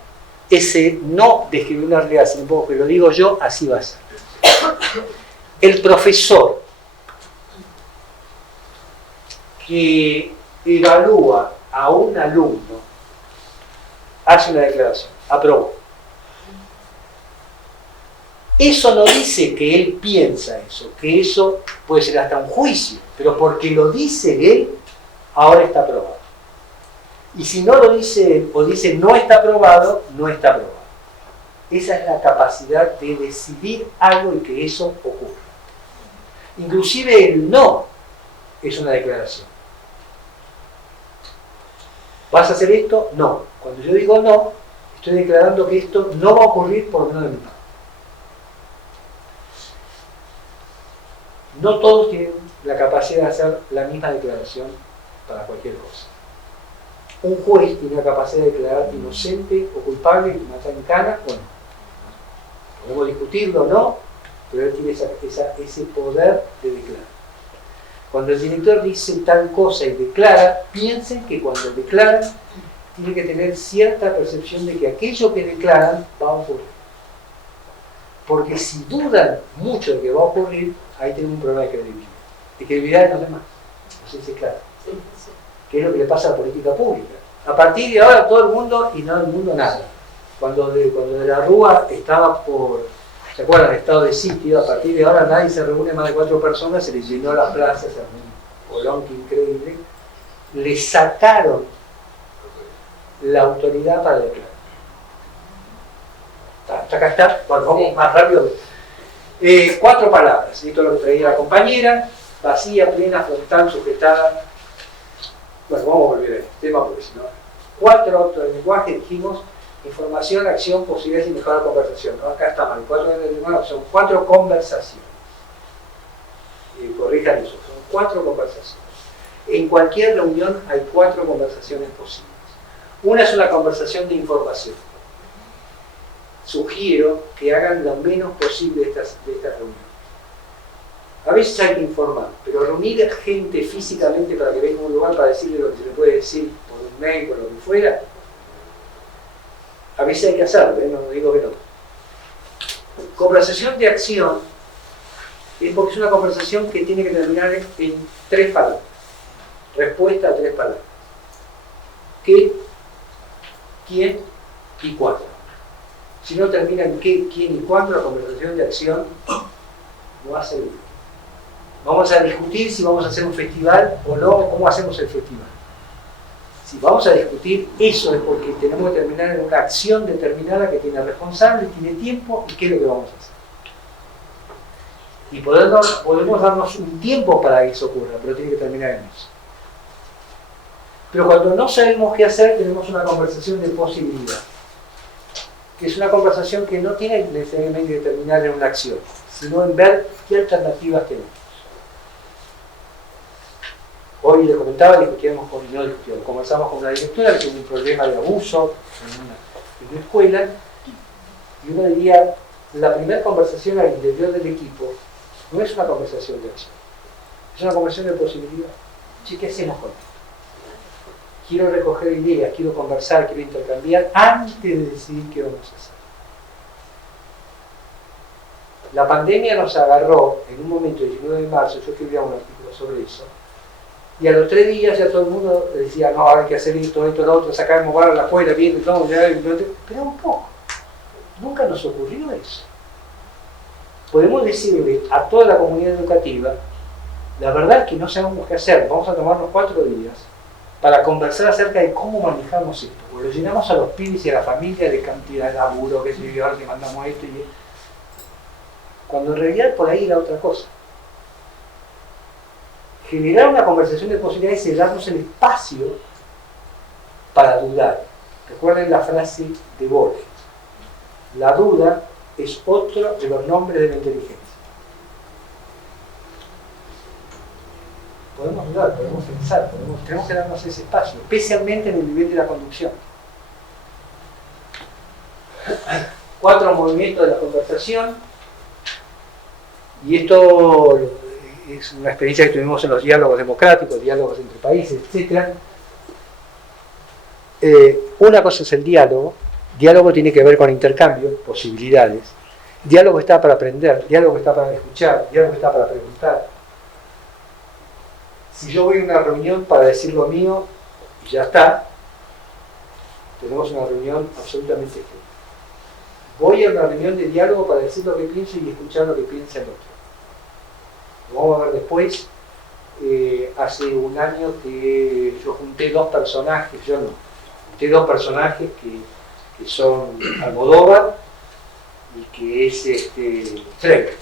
es no describir una realidad, sino que lo digo yo, así va a ser. El profesor que evalúa a un alumno hace una declaración, aprobó. Eso no dice que él piensa eso, que eso puede ser hasta un juicio, pero porque lo dice él, ahora está aprobado. Y si no lo dice él, o dice no está aprobado, no está aprobado. Esa es la capacidad de decidir algo y que eso ocurra. Inclusive el no es una declaración. ¿Vas a hacer esto? No. Cuando yo digo no, estoy declarando que esto no va a ocurrir por lo menos de mi parte. No todos tienen la capacidad de hacer la misma declaración para cualquier cosa. Un juez tiene la capacidad de declarar inocente o culpable y matar en cana o no. Podemos discutirlo o no, pero él tiene ese poder de declarar. Cuando el director dice tal cosa y declara, piensen que cuando declaran tiene que tener cierta percepción de que aquello que declaran va a ocurrir. Porque si dudan mucho de que va a ocurrir, ahí tienen un problema de credibilidad. De credibilidad de los demás. No sé si es claro. ¿Qué es lo que le pasa a la política pública? A partir de ahora todo el mundo y no el mundo nada. Cuando de la Rúa estaba por, ¿se acuerdan? Estado de sitio, a partir de ahora nadie se reúne más de 4 personas, se les llenó las plazas, un bolón increíble, le sacaron la autoridad para declarar. Acá está, bueno, vamos más rápido. 4 palabras, esto es lo que traía la compañera, vacía, plena, frontal, sujetada. Bueno, vamos a volver al tema porque si no. 4 autos de lenguaje, dijimos, información, acción, posibilidades y mejora de conversación. ¿No? Acá está mal, 4 autos de lenguaje, son 4 conversaciones. Corrijan eso, son 4 conversaciones. En cualquier reunión hay 4 conversaciones posibles. Una es una conversación de información. Sugiero que hagan lo menos posible de estas reuniones. A veces hay que informar, pero reunir gente físicamente para que venga a un lugar para decirle lo que se le puede decir por un mail, por lo que fuera, a veces hay que hacerlo, no digo que no. Conversación de acción es porque es una conversación que tiene que terminar en 3 palabras. Respuesta a 3 palabras. ¿Qué? ¿Quién? ¿Y cuándo? Si no termina en qué, quién y cuándo, la conversación de acción no va a servir. Vamos a discutir si vamos a hacer un festival o no, cómo hacemos el festival. Si vamos a discutir, eso es porque tenemos que terminar en una acción determinada que tiene responsable, tiene tiempo y qué es lo que vamos a hacer. Y podemos darnos un tiempo para que eso ocurra, pero tiene que terminar en eso. Pero cuando no sabemos qué hacer, tenemos una conversación de posibilidad. Que es una conversación que no tiene necesariamente que terminar en una acción, sino en ver qué alternativas tenemos. Hoy les comentaba, conversamos con una directora que tiene un problema de abuso en una escuela, y uno diría, la primera conversación al interior del equipo no es una conversación de acción, es una conversación de posibilidad. Che, ¿qué hacemos con esto? Quiero recoger ideas, quiero conversar, quiero intercambiar antes de decidir qué vamos a hacer. La pandemia nos agarró en un momento, el 19 de marzo, yo escribía un artículo sobre eso, y a los 3 días ya todo el mundo decía, no, ahora hay que hacer esto, lo otro, sacar, mover a la escuela, bien, todo, pero un poco. Nunca nos ocurrió eso. Podemos decirle a toda la comunidad educativa, la verdad es que no sabemos qué hacer, vamos a tomarnos 4 días para conversar acerca de cómo manejamos esto, porque lo llenamos a los pibes y a la familia de cantidad de laburo, que se dio, ahora que mandamos esto y esto. Cuando en realidad por ahí era otra cosa. Generar una conversación de posibilidades es darnos el espacio para dudar. Recuerden la frase de Borges. La duda es otro de los nombres de la inteligencia. Podemos dudar, podemos pensar, tenemos que darnos ese espacio, especialmente en el nivel de la conducción. 4 movimientos de la conversación, y esto es una experiencia que tuvimos en los diálogos democráticos, diálogos entre países, etc. Una cosa es el diálogo. Diálogo tiene que ver con intercambio, posibilidades. Diálogo está para aprender, diálogo está para escuchar, diálogo está para preguntar. Si yo voy a una reunión para decir lo mío y ya está, tenemos una reunión absolutamente voy a una reunión de diálogo para decir lo que pienso y escuchar lo que piensa el otro. Lo vamos a ver después. Hace un año que yo junté dos personajes que son Almodóvar y que es Freire.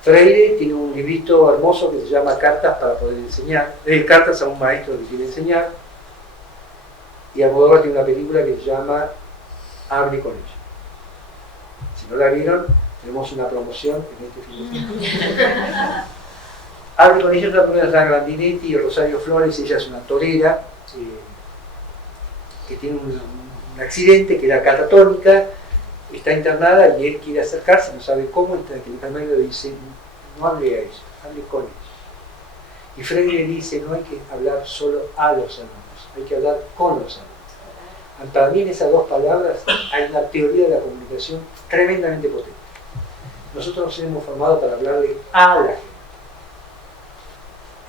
Freire tiene un librito hermoso que se llama Cartas para poder enseñar, Cartas a un maestro que quiere enseñar, y Almodóvar tiene una película que se llama Hable con ella. Si no la vieron, tenemos una promoción en este fin de semana. Hable con ella es una película de Grandinetti y Rosario Flores. Ella es una torera que tiene un accidente, queda catatónica, está internada y él quiere acercarse, no sabe cómo, entonces el enfermero le dice, no hable a ella, hable con ella. Y Freire le dice, no hay que hablar solo a los alumnos, hay que hablar con los alumnos. Para mí en esas dos palabras hay una teoría de la comunicación tremendamente potente. Nosotros nos hemos formado para hablarle a la gente.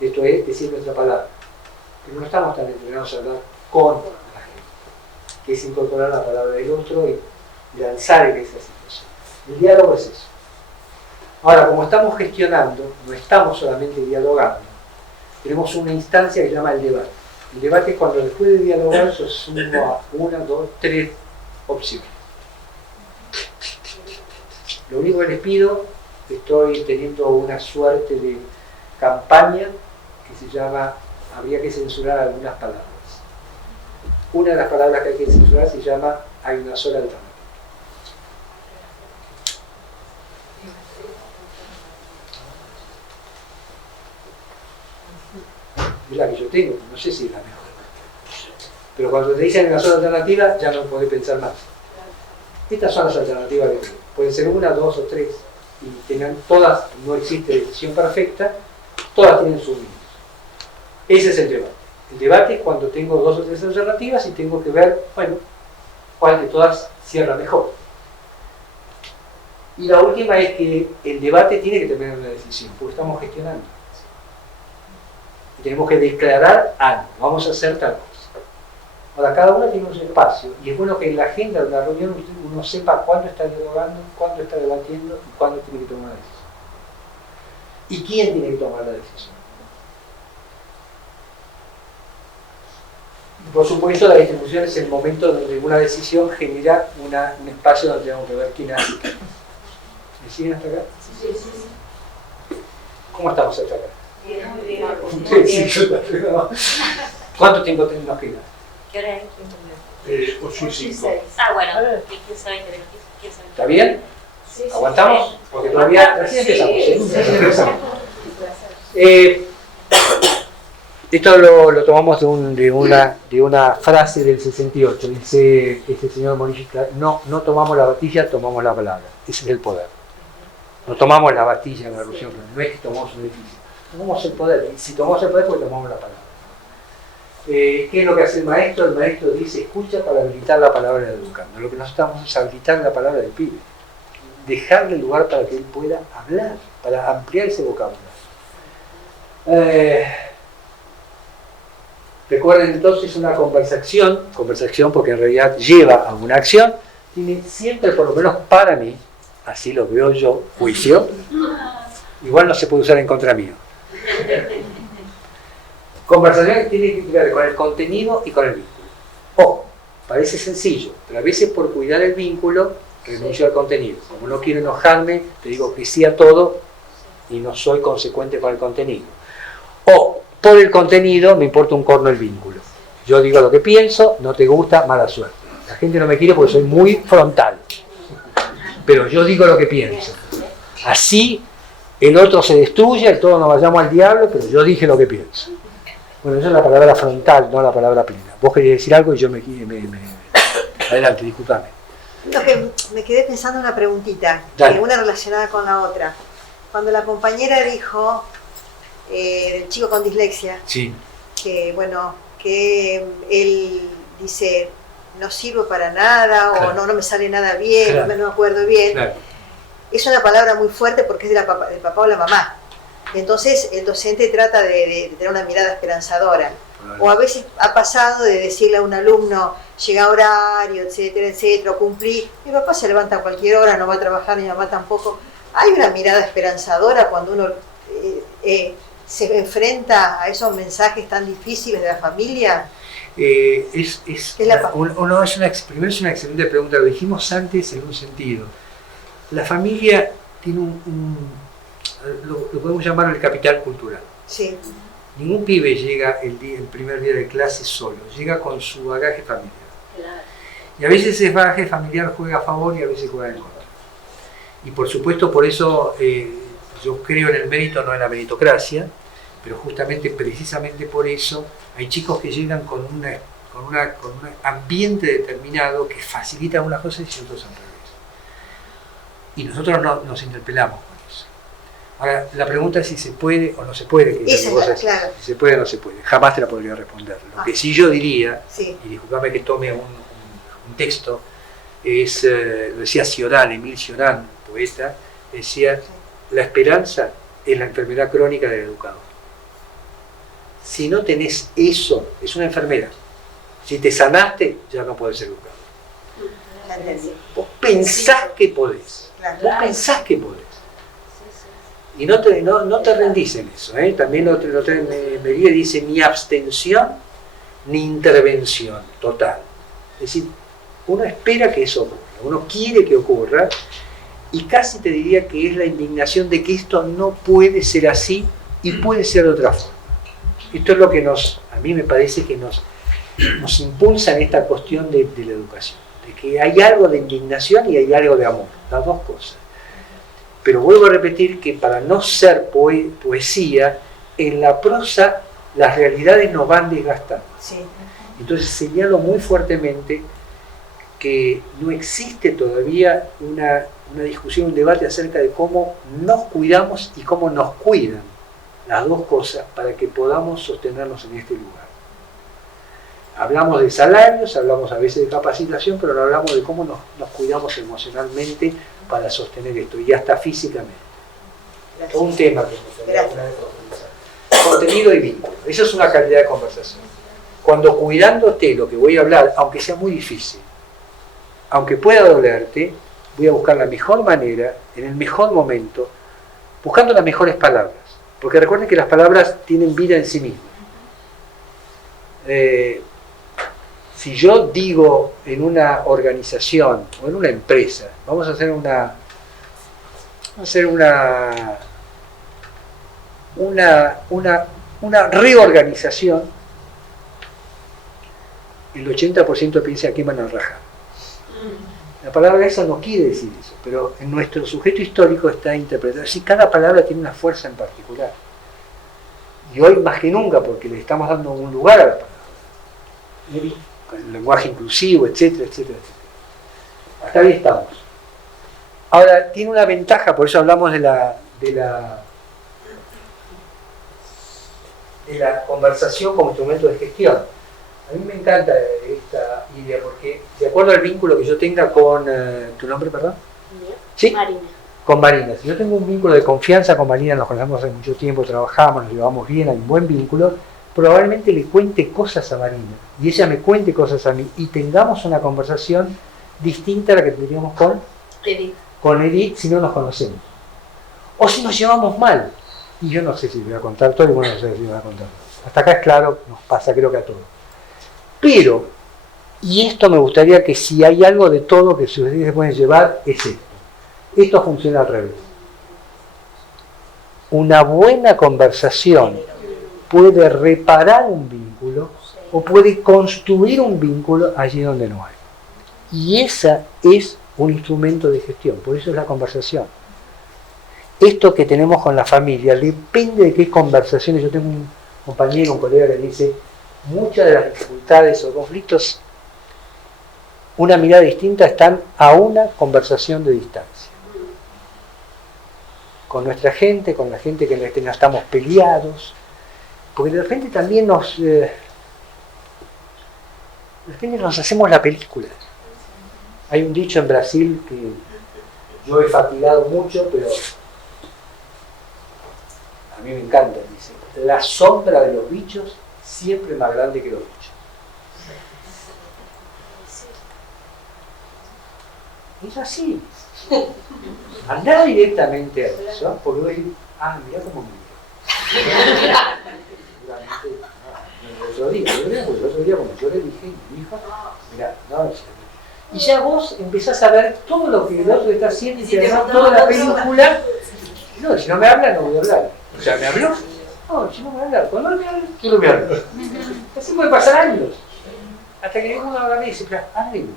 Esto es decir nuestra palabra. Pero no estamos tan entrenados a hablar con la gente, que es incorporar la palabra del otro y lanzar en esa situación. El diálogo es eso. Ahora, como estamos gestionando, no estamos solamente dialogando, tenemos una instancia que se llama el debate. El debate es cuando después de dialogar yo sumo a 1, 2, 3 opciones. Lo único que les pido, estoy teniendo una suerte de campaña que se llama habría que censurar algunas palabras. Una de las palabras que hay que censurar se llama hay una sola alternativa. Es la que yo tengo, no sé si es la mejor. Pero cuando te dicen una sola alternativa, ya no podés pensar más. Estas son las alternativas que tengo. Pueden ser 1, 2 o 3. Y tengan todas, no existe decisión perfecta, todas tienen sus límites. Ese es el debate. El debate es cuando tengo 2 o 3 alternativas y tengo que ver, bueno, cuál de todas cierra mejor. Y la última es que el debate tiene que tener una decisión, porque estamos gestionando. Y tenemos que declarar algo, vamos a hacer tal cosa. Ahora, cada uno tiene un espacio, y es bueno que en la agenda de la reunión uno sepa cuándo está dialogando, cuándo está debatiendo y cuándo tiene que tomar la decisión. ¿Y quién tiene que tomar la decisión? Y por supuesto, la distribución es el momento donde una decisión genera un espacio donde tenemos que ver quién hace qué. ¿Me siguen hasta acá? Sí, sí. ¿Cómo estamos hasta acá? Bien, muy bien. Sí, yo también. ¿Cuánto tiempo nos queda? ¿Qué hora es? 8 y 5. Ah, bueno. ¿Quién sabe? ¿Está bien? Sí, sí. ¿Aguantamos? Porque todavía recién empezamos. Esto lo tomamos de una frase del 68. Dice este señor Morillita, no tomamos la batilla, tomamos la palabra. Ese es el poder. No tomamos la batilla en la revolución, no es que tomamos un edificio. Tomamos el poder. Y si tomamos el poder, pues tomamos la palabra. ¿Qué es lo que hace el maestro? El maestro dice, escucha para habilitar la palabra del educando. Lo que nosotros estamos es habilitar la palabra del pibe. Dejarle lugar para que él pueda hablar, para ampliar ese vocabulario. Recuerden entonces una conversación porque en realidad lleva a una acción, tiene siempre, por lo menos para mí, así lo veo yo, juicio, igual no se puede usar en contra mío. Conversación que tiene que ver con el contenido y con el vínculo. Ojo, parece sencillo, pero a veces por cuidar el vínculo renuncio al contenido. Como no quiero enojarme, te digo que sí a todo y no soy consecuente con el contenido. O por el contenido me importa un corno el vínculo. Yo digo lo que pienso, no te gusta, mala suerte. La gente no me quiere porque soy muy frontal. Pero yo digo lo que pienso. Así el otro se destruye, todos nos vayamos al diablo, pero yo dije lo que pienso. Bueno, esa es la palabra frontal, no la palabra plena. Vos querías decir algo y yo me... Adelante, disculpame. No, que me quedé pensando una preguntita, una relacionada con la otra. Cuando la compañera dijo, el chico con dislexia, sí, que bueno, que él dice, no sirvo para nada, claro, o no me sale nada bien, claro, no me acuerdo bien. Claro. Es una palabra muy fuerte porque es del papá o la mamá. Entonces el docente trata de tener una mirada esperanzadora. O a veces ha pasado de decirle a un alumno, llega a horario, etcétera, etcétera, cumplir. Mi papá se levanta a cualquier hora, no va a trabajar, mi mamá tampoco. Hay una mirada esperanzadora cuando uno se enfrenta a esos mensajes tan difíciles de la familia. Primero es una excelente pregunta, lo dijimos antes en un sentido. La familia tiene lo podemos llamar el capital cultural. Sí. Ningún pibe llega el primer día de clase solo, llega con su bagaje familiar. Claro. Y a veces ese bagaje familiar juega a favor y a veces juega en contra. Y por supuesto, por eso yo creo en el mérito, no en la meritocracia, pero justamente, precisamente por eso, hay chicos que llegan con un ambiente determinado que facilita unas cosas y otros al revés. Y nosotros nos interpelamos con eso. Ahora, la pregunta es si se puede o no se puede. Esa es claro. Si se puede o no se puede. Jamás te la podría responder. Lo que sí yo diría, sí. Y disculpame que tome un texto, es, lo decía Cioran, Emile Cioran, poeta, decía, la esperanza es la enfermedad crónica del educador. Si no tenés eso, es una enfermedad. Si te sanaste, ya no podés ser educador. Vos pensás que podés. Vos pensás que podés. Y no te rendís en eso. También Medina dice ni abstención ni intervención total. Es decir, uno espera que eso ocurra, uno quiere que ocurra, y casi te diría que es la indignación de que esto no puede ser así y puede ser de otra forma. Esto es lo que a mí me parece que nos impulsa en esta cuestión de la educación, de que hay algo de indignación y hay algo de amor, las dos cosas. Pero vuelvo a repetir que para no ser poesía, en la prosa las realidades nos van desgastando. Sí. Entonces señalo muy fuertemente que no existe todavía una discusión, un debate acerca de cómo nos cuidamos y cómo nos cuidan las dos cosas para que podamos sostenernos en este lugar. Hablamos de salarios, hablamos a veces de capacitación, pero no hablamos de cómo nos cuidamos emocionalmente para sostener esto, y hasta físicamente. Gracias. Un tema que me gustaría alguna vez profundizar. Contenido y vínculo. Eso es una calidad de conversación. Cuando cuidándote lo que voy a hablar, aunque sea muy difícil, aunque pueda dolerte, voy a buscar la mejor manera, en el mejor momento, buscando las mejores palabras. Porque recuerden que las palabras tienen vida en sí mismas. Si yo digo en una organización o en una empresa, vamos a hacer una reorganización, el 80% piensa que van a rajar. La palabra esa no quiere decir eso, pero en nuestro sujeto histórico está interpretado. Así, cada palabra tiene una fuerza en particular. Y hoy más que nunca, porque le estamos dando un lugar a la palabra. El lenguaje inclusivo, etcétera, etcétera, etcétera. Hasta ahí estamos. Ahora, tiene una ventaja, por eso hablamos de la conversación como instrumento de gestión. A mí me encanta esta idea, porque de acuerdo al vínculo que yo tenga con... ¿Tu nombre, perdón? ¿Sí? Marina. Con Marina. Si yo tengo un vínculo de confianza con Marina, nos conocemos hace mucho tiempo, trabajamos, nos llevamos bien, hay un buen vínculo, probablemente le cuente cosas a Marina y ella me cuente cosas a mí y tengamos una conversación distinta a la que tendríamos con Edith si no nos conocemos. O si nos llevamos mal. Y yo no sé si voy a contar todo y bueno, no sé si voy a contar. Hasta acá es claro, nos pasa creo que a todos. Pero, y esto me gustaría que si hay algo de todo que ustedes se pueden llevar, es esto. Esto funciona al revés. Una buena conversación puede reparar un vínculo o puede construir un vínculo allí donde no hay. Y esa es un instrumento de gestión, por eso es la conversación. Esto que tenemos con la familia depende de qué conversaciones. Yo tengo un compañero, un colega que dice, muchas de las dificultades o conflictos, una mirada distinta, están a una conversación de distancia. Con nuestra gente, con la gente que no estamos peleados, porque de repente también nos hacemos la película. Hay un dicho en Brasil que yo he fatigado mucho, pero a mí me encanta, dice, la sombra de los bichos siempre es más grande que los bichos. Es así. Andá directamente a eso, porque voy a decir, mirá cómo me mira. El otro día cuando yo le dije a mi hijo, mirá, no, y ya vos empezás a ver todo lo que el otro está haciendo y te armás toda la película. No, si no me habla, no voy a hablar. O sea, ¿me habló? No, si no me habla. Cuando me habla, yo no me hablo. Así puede pasar años. Hasta que uno agarra y dice, pero hablemos.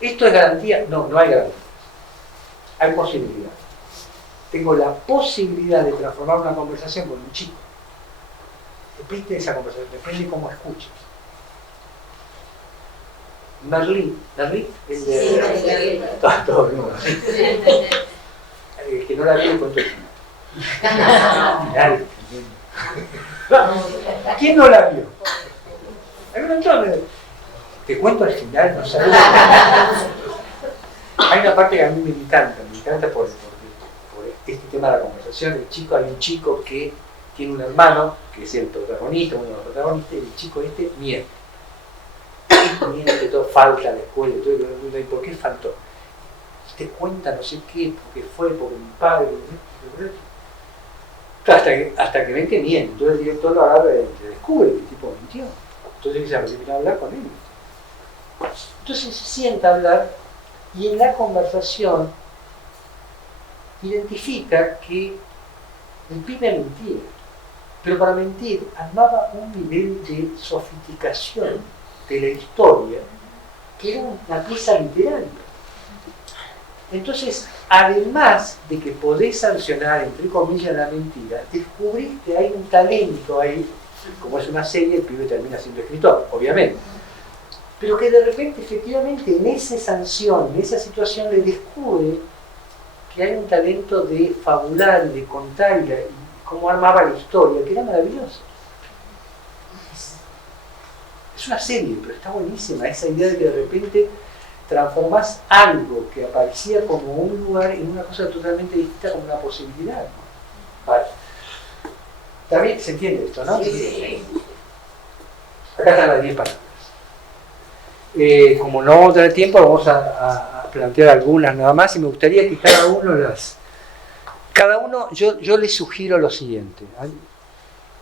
¿Esto es garantía? No, no hay garantía. Hay posibilidad. Tengo la posibilidad de transformar una conversación con un chico. Depende de esa conversación, depende de cómo escuches. Merlín, el de... Todo bien. El que no la vio cuento el final. ¿Quién no la vio? Hay un montón. Te cuento al final, no sabes. Hay una parte que a mí me encanta por este tema de la conversación. Hay un chico que tiene un hermano, que es el protagonista, uno de los protagonistas, y el chico miente. Miente, todo falta a la escuela, y ¿por qué faltó? Te cuenta no sé qué, porque mi padre, hasta que ven que miente. Entonces el director lo agarra y le descubre que el tipo mintió. Entonces se empieza a hablar con él. Entonces se sienta a hablar y en la conversación identifica que el pibe mentía, pero para mentir armaba un nivel de sofisticación de la historia que era una pieza literaria. Entonces, además de que podés sancionar, entre comillas, la mentira, descubrís que hay un talento ahí, como es una serie, el pibe termina siendo escritor, obviamente. Pero que de repente, efectivamente, en esa sanción, en esa situación, le descubre que hay un talento de fabular y de contar y cómo armaba la historia, que era maravilloso. Es una serie, pero está buenísima esa idea de que de repente transformás algo que aparecía como un lugar en una cosa totalmente distinta, como una posibilidad. Vale. ¿También se entiende esto, no? Sí. Acá están las 10 palabras. Como no vamos a tener tiempo, vamos a plantear algunas nada más y me gustaría que cada uno, yo les sugiero lo siguiente.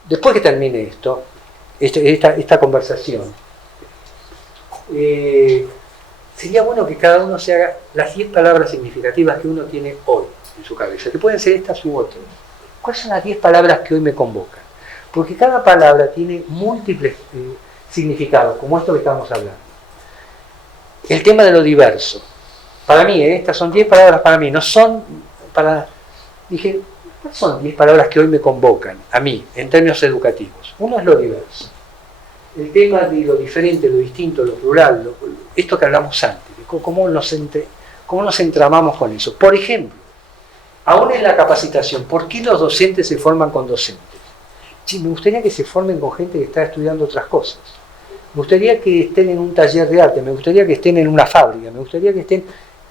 Después que termine esta conversación, sería bueno que cada uno se haga las 10 palabras significativas que uno tiene hoy en su cabeza, que pueden ser estas u otras. ¿Cuáles son las 10 palabras que hoy me convocan? Porque cada palabra tiene múltiples significados, como esto que estamos hablando. El tema de lo diverso. Para mí, estas son 10 palabras para mí, no son para... Dije, ¿cuáles son 10 palabras que hoy me convocan a mí, en términos educativos? Uno es lo diverso. El tema de lo diferente, lo distinto, lo plural, esto que hablamos antes, cómo nos entramamos con eso. Por ejemplo, aún en la capacitación, ¿por qué los docentes se forman con docentes? Sí, me gustaría que se formen con gente que está estudiando otras cosas. Me gustaría que estén en un taller de arte, me gustaría que estén en una fábrica, me gustaría que estén,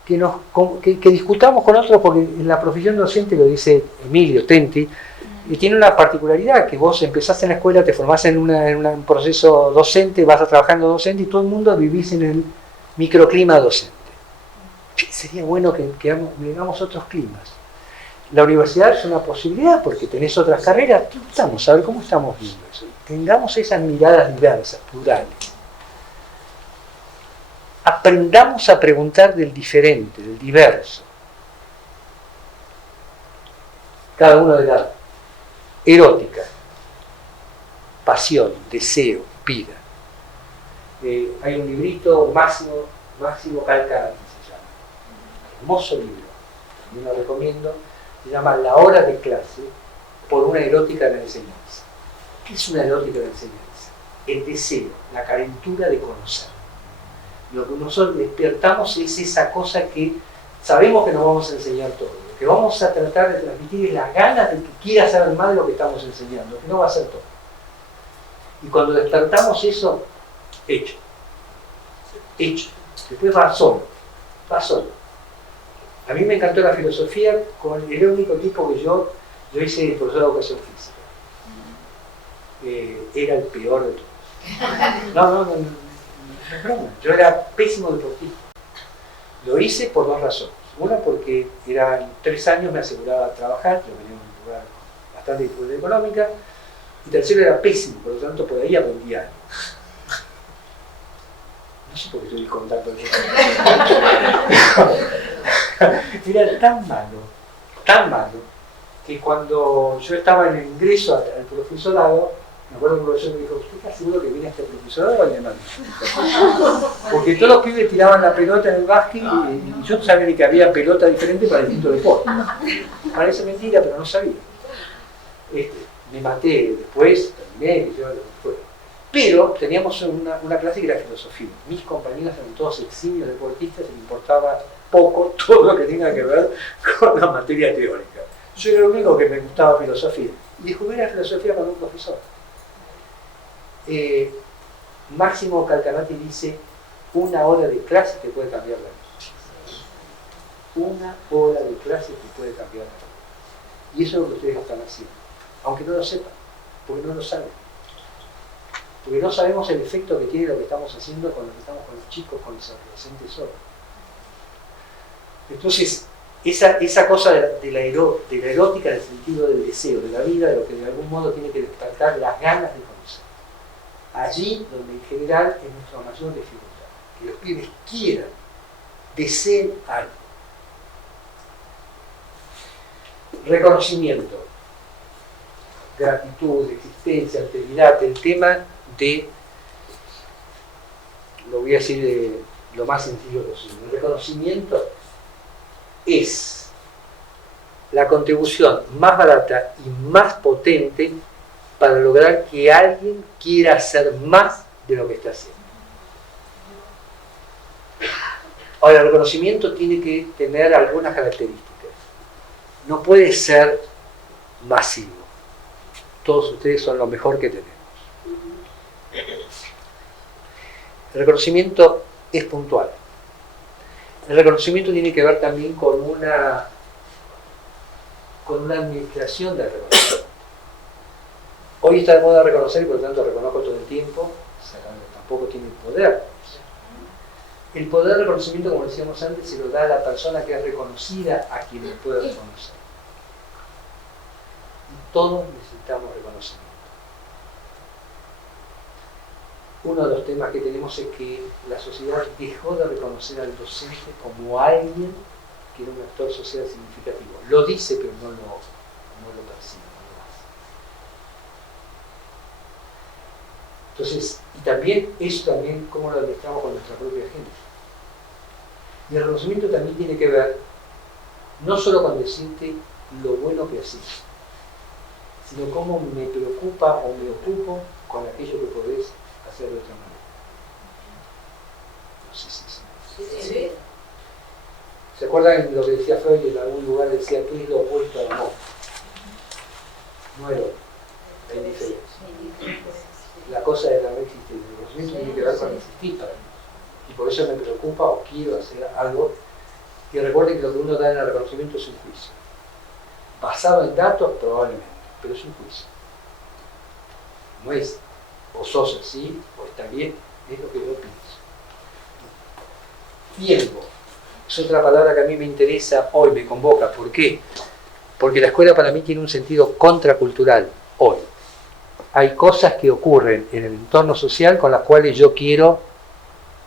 que discutamos con otros, porque en la profesión docente, lo dice Emilio Tenti, y tiene una particularidad, que vos empezás en la escuela, te formás en un proceso docente, vas a trabajando docente y todo el mundo vivís en el microclima docente. Sería bueno que hagamos otros climas. La universidad es una posibilidad porque tenés otras carreras. Vamos a ver cómo estamos viendo eso. Tengamos esas miradas diversas, plurales. Aprendamos a preguntar del diferente, del diverso. Cada uno de la erótica, pasión, deseo, vida. Hay un librito, Máximo Calcarani se llama. Hermoso libro, también lo recomiendo. Se llama La hora de clase por una erótica de la enseñanza. ¿Qué es una erótica de la enseñanza? El deseo, la calentura de conocer. Lo que nosotros despertamos es esa cosa que sabemos que nos vamos a enseñar todo. Lo que vamos a tratar de transmitir es las ganas de que quiera saber más de lo que estamos enseñando, que no va a ser todo. Y cuando despertamos eso, hecho. Después va solo. A mí me encantó la filosofía, era el único tipo que yo Yo hice el profesor de educación física. Era el peor de todos. No es broma. Yo era pésimo deportista. Lo hice por dos razones. Una, porque eran 3 años, me aseguraba trabajar, yo venía de un lugar bastante dificultad económica. Y tercero, era pésimo, por lo tanto por ahí aprendí algo. No sé por qué estoy contando eso. Era tan malo, que cuando yo estaba en el ingreso al profesorado, me acuerdo que un profesor me dijo: ¿usted está seguro que viene a este profesorado o al alemán? Porque todos los pibes tiraban la pelota en el básquet y yo no sabía ni que había pelota diferente para distintos deportes. Parece mentira, pero no sabía. Me maté, después terminé, yo lo que fue. Pero teníamos una clase que era filosofía. Mis compañeros eran todos eximios deportistas y me importaba poco todo lo que tenga que ver con la materia teórica. Yo era el único que me gustaba filosofía. Y descubrí la filosofía con un profesor. Máximo Calcanati dice: 1 hora de clase te puede cambiar la vida. 1 hora de clase te puede cambiar la vida. Y eso es lo que ustedes están haciendo. Aunque no lo sepan, porque no lo saben. Porque no sabemos el efecto que tiene lo que estamos haciendo con lo que estamos con los chicos, con los adolescentes solos. Entonces, esa cosa de la erótica en el sentido del deseo, de la vida, de lo que de algún modo tiene que despertar las ganas de conocer. Allí donde en general es nuestra mayor dificultad. Que los pibes quieran, deseen algo. Reconocimiento, gratitud, existencia, alteridad, el tema de, lo voy a decir de lo más sencillo posible, el reconocimiento es la contribución más barata y más potente para lograr que alguien quiera hacer más de lo que está haciendo. Ahora, el reconocimiento tiene que tener algunas características. No puede ser masivo. Todos ustedes son lo mejor que tenemos. El reconocimiento es puntual. El reconocimiento tiene que ver también con una administración del reconocimiento. Hoy está de moda reconocer y por lo tanto reconozco todo el tiempo, tampoco tiene poder. El poder de reconocimiento, como decíamos antes, se lo da a la persona que es reconocida a quien le puede reconocer. Y todos necesitamos reconocimiento. Uno de los temas que tenemos es que la sociedad dejó de reconocer al docente como alguien que era un actor social significativo. Lo dice, pero no lo percibe, no lo hace. Entonces, y también eso también cómo lo administramos con nuestra propia gente. Y el reconocimiento también tiene que ver no solo con decirte lo bueno que haces, sino cómo me preocupa o me ocupo con aquello que podés hacer de otra manera. No sé si sí. ¿Se acuerdan lo que decía Freud en algún lugar? Decía: ¿qué es lo opuesto al amor? No el otro, la indiferencia. La cosa de la no existencia. El reconocimiento tiene que ver con existir para mí. Y por eso me preocupa o quiero hacer algo. Y recuerden que lo que uno da en el reconocimiento es un juicio. Basado en datos, probablemente, pero es un juicio. No es o sos así, o está bien, es lo que yo pienso. Tiempo. Es otra palabra que a mí me interesa hoy, me convoca. ¿Por qué? Porque la escuela para mí tiene un sentido contracultural hoy. Hay cosas que ocurren en el entorno social con las cuales yo quiero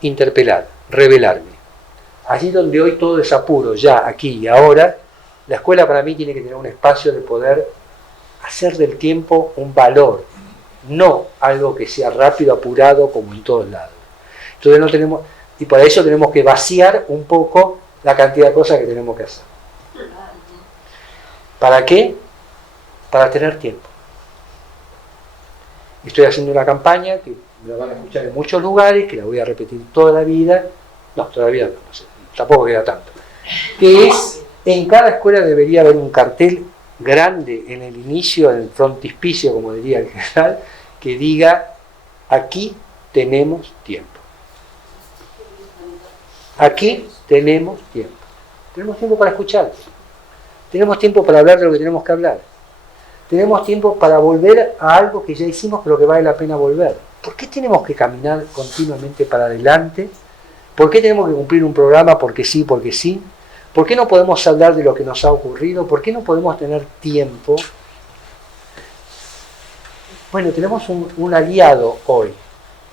interpelar, revelarme. Allí donde hoy todo es apuro, ya, aquí y ahora, la escuela para mí tiene que tener un espacio de poder hacer del tiempo un valor, no algo que sea rápido, apurado, como en todos lados. Entonces no tenemos, y para eso tenemos que vaciar un poco la cantidad de cosas que tenemos que hacer. ¿Para qué? Para tener tiempo. Estoy haciendo una campaña que me la van a escuchar en muchos lugares, que la voy a repetir toda la vida. No, todavía no sé, tampoco queda tanto. Que es, en cada escuela debería haber un cartel grande en el inicio, en el frontispicio, como diría el general, que diga: aquí tenemos tiempo. Aquí tenemos tiempo. Tenemos tiempo para escuchar. Tenemos tiempo para hablar de lo que tenemos que hablar. tenemos tiempo para volver a algo que ya hicimos pero que vale la pena volver. ¿Por qué tenemos que caminar continuamente para adelante? ¿Por qué tenemos que cumplir un programa porque sí, porque sí? ¿Por qué no podemos hablar de lo que nos ha ocurrido? ¿Por qué no podemos tener tiempo? Bueno, tenemos un aliado hoy,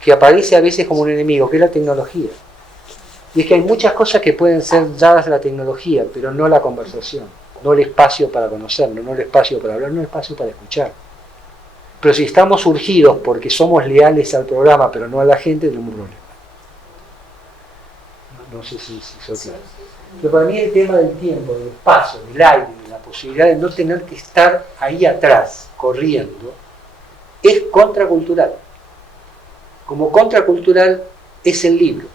que aparece a veces como un enemigo, que es la tecnología. Y es que hay muchas cosas que pueden ser dadas a la tecnología, pero no la conversación, no el espacio para conocernos, no el espacio para hablar, no el espacio para escuchar. Pero si estamos urgidos porque somos leales al programa, pero no a la gente, tenemos un problema. No sé si soy claro. Pero para mí el tema del tiempo, del espacio, del aire, de la posibilidad de no tener que estar ahí atrás, corriendo, es contracultural. Como contracultural es el libro,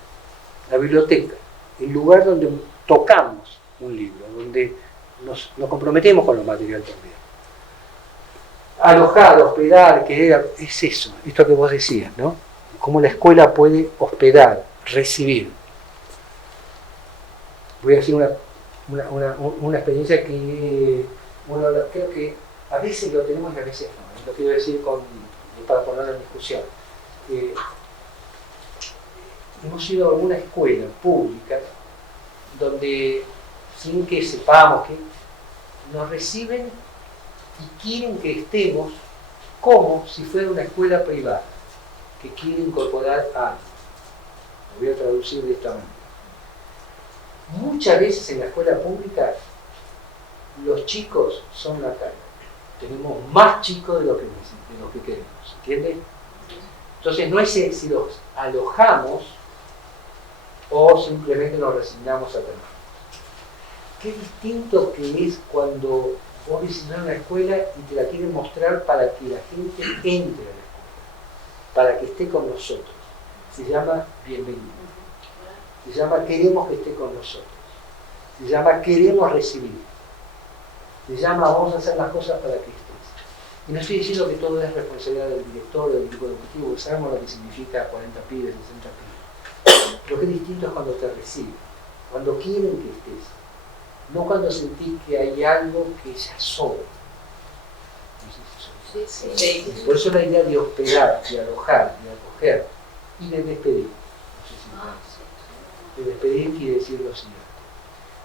la biblioteca, el lugar donde tocamos un libro, donde nos comprometemos con lo material también. Alojar, hospedar, querer, es eso, esto que vos decías, ¿no? Cómo la escuela puede hospedar, recibir. Voy a decir una experiencia que, bueno, creo que a veces lo tenemos y a veces no. Lo quiero decir para ponerlo en discusión. Hemos ido a alguna escuela pública donde, sin que sepamos que nos reciben y quieren que estemos como si fuera una escuela privada que quiere incorporar a algo. Lo voy a traducir de esta manera. Muchas veces en la escuela pública los chicos son la carga. Tenemos más chicos de lo que queremos, ¿entiendes? Entonces no es si los alojamos o simplemente nos resignamos a tener. Qué distinto que es cuando vos diseñás una escuela y te la quieren mostrar para que la gente entre a la escuela, para que esté con nosotros. Se llama bienvenido. Se llama queremos que esté con nosotros. Se llama queremos recibir. Se llama vamos a hacer las cosas para que estés. Y no estoy diciendo que todo es responsabilidad del director o del equipo educativo, que sabemos lo que significa 40 pibes, 60 pibes. Lo que es distinto es cuando te reciben, cuando quieren que estés, no cuando sentís que hay algo que ya sobra. No sé si sí. Por eso la idea de hospedar, de alojar, de acoger y de despedir. De despedir quiere decir lo siguiente.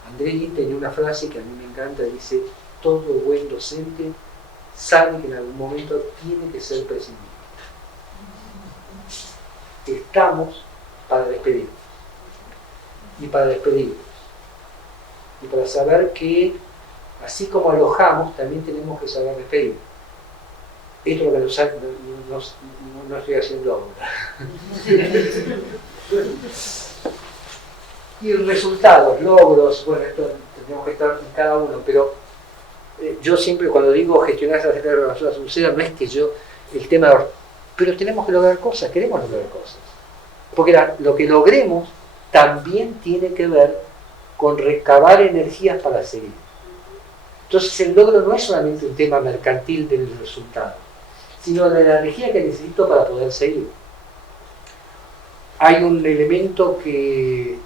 Andrelli tenía una frase que a mí me encanta, dice: todo buen docente sabe que en algún momento tiene que ser prescindido. Estamos para despedirnos. Y para despedirnos. Y para saber que, así como alojamos, también tenemos que saber despedir. Esto es lo que no estoy haciendo ahora. Y resultados, logros, bueno, esto tendríamos que estar en cada uno, pero yo siempre cuando digo gestionar esa agenda de relaciones suceda, no es que yo, el tema de, pero tenemos que lograr cosas, queremos lograr cosas. Porque lo que logremos también tiene que ver con recabar energías para seguir. Entonces el logro no es solamente un tema mercantil del resultado, sino de la energía que necesito para poder seguir. Hay un elemento que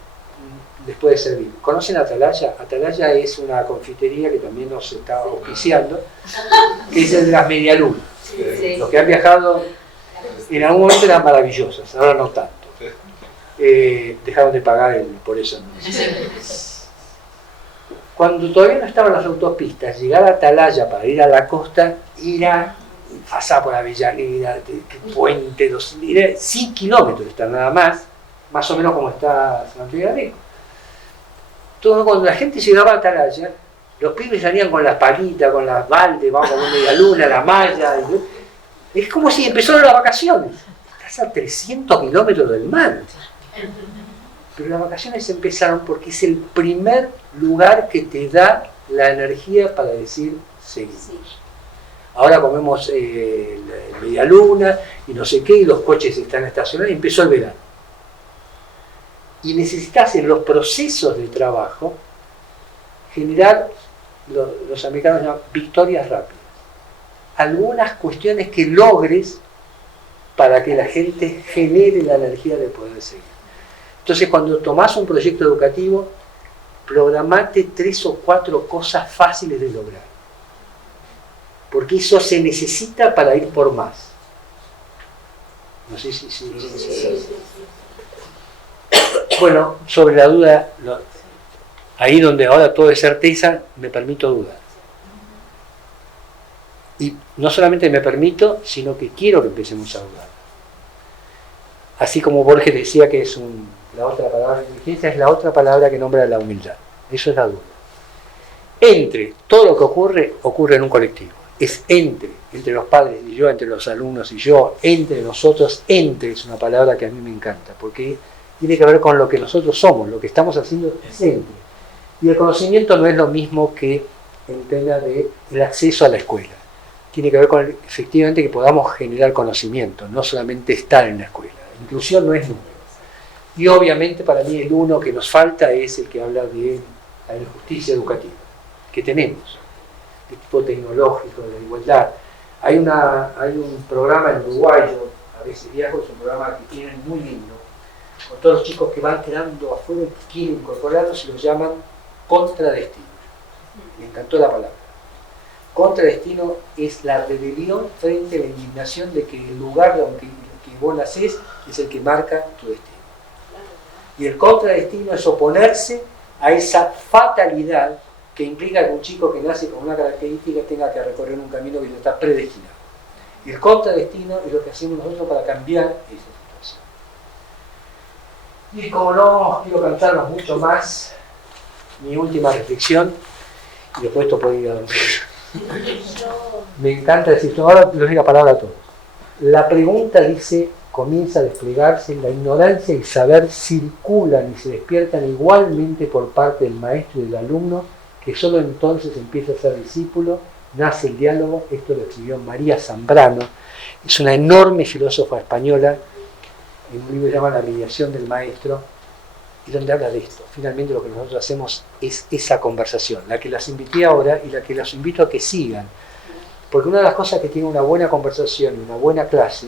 les puede servir. ¿Conocen Atalaya? Atalaya es una confitería que también nos está auspiciando, que es el de las medialunas. Sí. Los que han viajado en algún momento eran maravillosas, ahora no tanto. Dejaron de pagar por eso. Cuando todavía no estaban las autopistas, llegar a Atalaya para ir a la costa era pasar por Avellaneda, Puente, era 100 kilómetros está nada más o menos como está San Antonio de Areco. Entonces cuando la gente llegaba a Atalaya, los pibes salían con las palitas, con las baldes, vamos con media luna, la malla. Es como si empezaron las vacaciones. Estás a 300 kilómetros del mar. Pero las vacaciones empezaron porque es el primer lugar que te da la energía para decir seguimos. Ahora comemos media luna y no sé qué, y los coches están estacionados y empezó el verano. Y necesitas en los procesos de trabajo generar, los americanos llaman victorias rápidas. Algunas cuestiones que logres para que la gente genere la energía de poder seguir. Entonces cuando tomás un proyecto educativo, programate 3 o 4 cosas fáciles de lograr. porque eso se necesita para ir por más. No sé si... Bueno, sobre la duda, ahí donde ahora todo es certeza, me permito dudar. Y no solamente me permito, sino que quiero que empecemos a dudar. Así como Borges decía que es la otra palabra de inteligencia, es la otra palabra que nombra la humildad. Eso es la duda. Todo lo que ocurre en un colectivo. Es entre los padres y yo, entre los alumnos y yo, entre nosotros. Entre es una palabra que a mí me encanta, porque tiene que ver con lo que nosotros somos, lo que estamos haciendo es entre. Y el conocimiento no es lo mismo que el tema del acceso a la escuela. Tiene que ver con efectivamente que podamos generar conocimiento, no solamente estar en la escuela. La inclusión no es número. Y obviamente para mí el uno que nos falta es el que habla de la injusticia educativa que tenemos, de tipo tecnológico, de la igualdad. Hay un programa en Uruguay, yo a veces viajo, es un programa que tienen muy lindo, con todos los chicos que van quedando afuera y que quieren incorporarlos, y los llaman contradestino. Me encantó la palabra. Contradestino es la rebelión frente a la indignación de que el lugar donde vos nacés es el que marca tu destino. Y el contradestino es oponerse a esa fatalidad que implica que un chico que nace con una característica tenga que recorrer un camino que ya está predestinado. Y el contradestino es lo que hacemos nosotros para cambiar esa situación. Y como no quiero cansarnos mucho más, mi última reflexión, y después esto puede ir a dormir. Me encanta decir esto, ahora les doy la palabra a todos. La pregunta dice, comienza a desplegarse, la ignorancia y saber circulan y se despiertan igualmente por parte del maestro y del alumno, que solo entonces empieza a ser discípulo, nace el diálogo. Esto lo escribió María Zambrano, es una enorme filósofa española, en un libro que se llama La mediación del maestro, y donde habla de esto. Finalmente lo que nosotros hacemos es esa conversación, la que las invité ahora y la que las invito a que sigan. Porque una de las cosas que tiene una buena conversación y una buena clase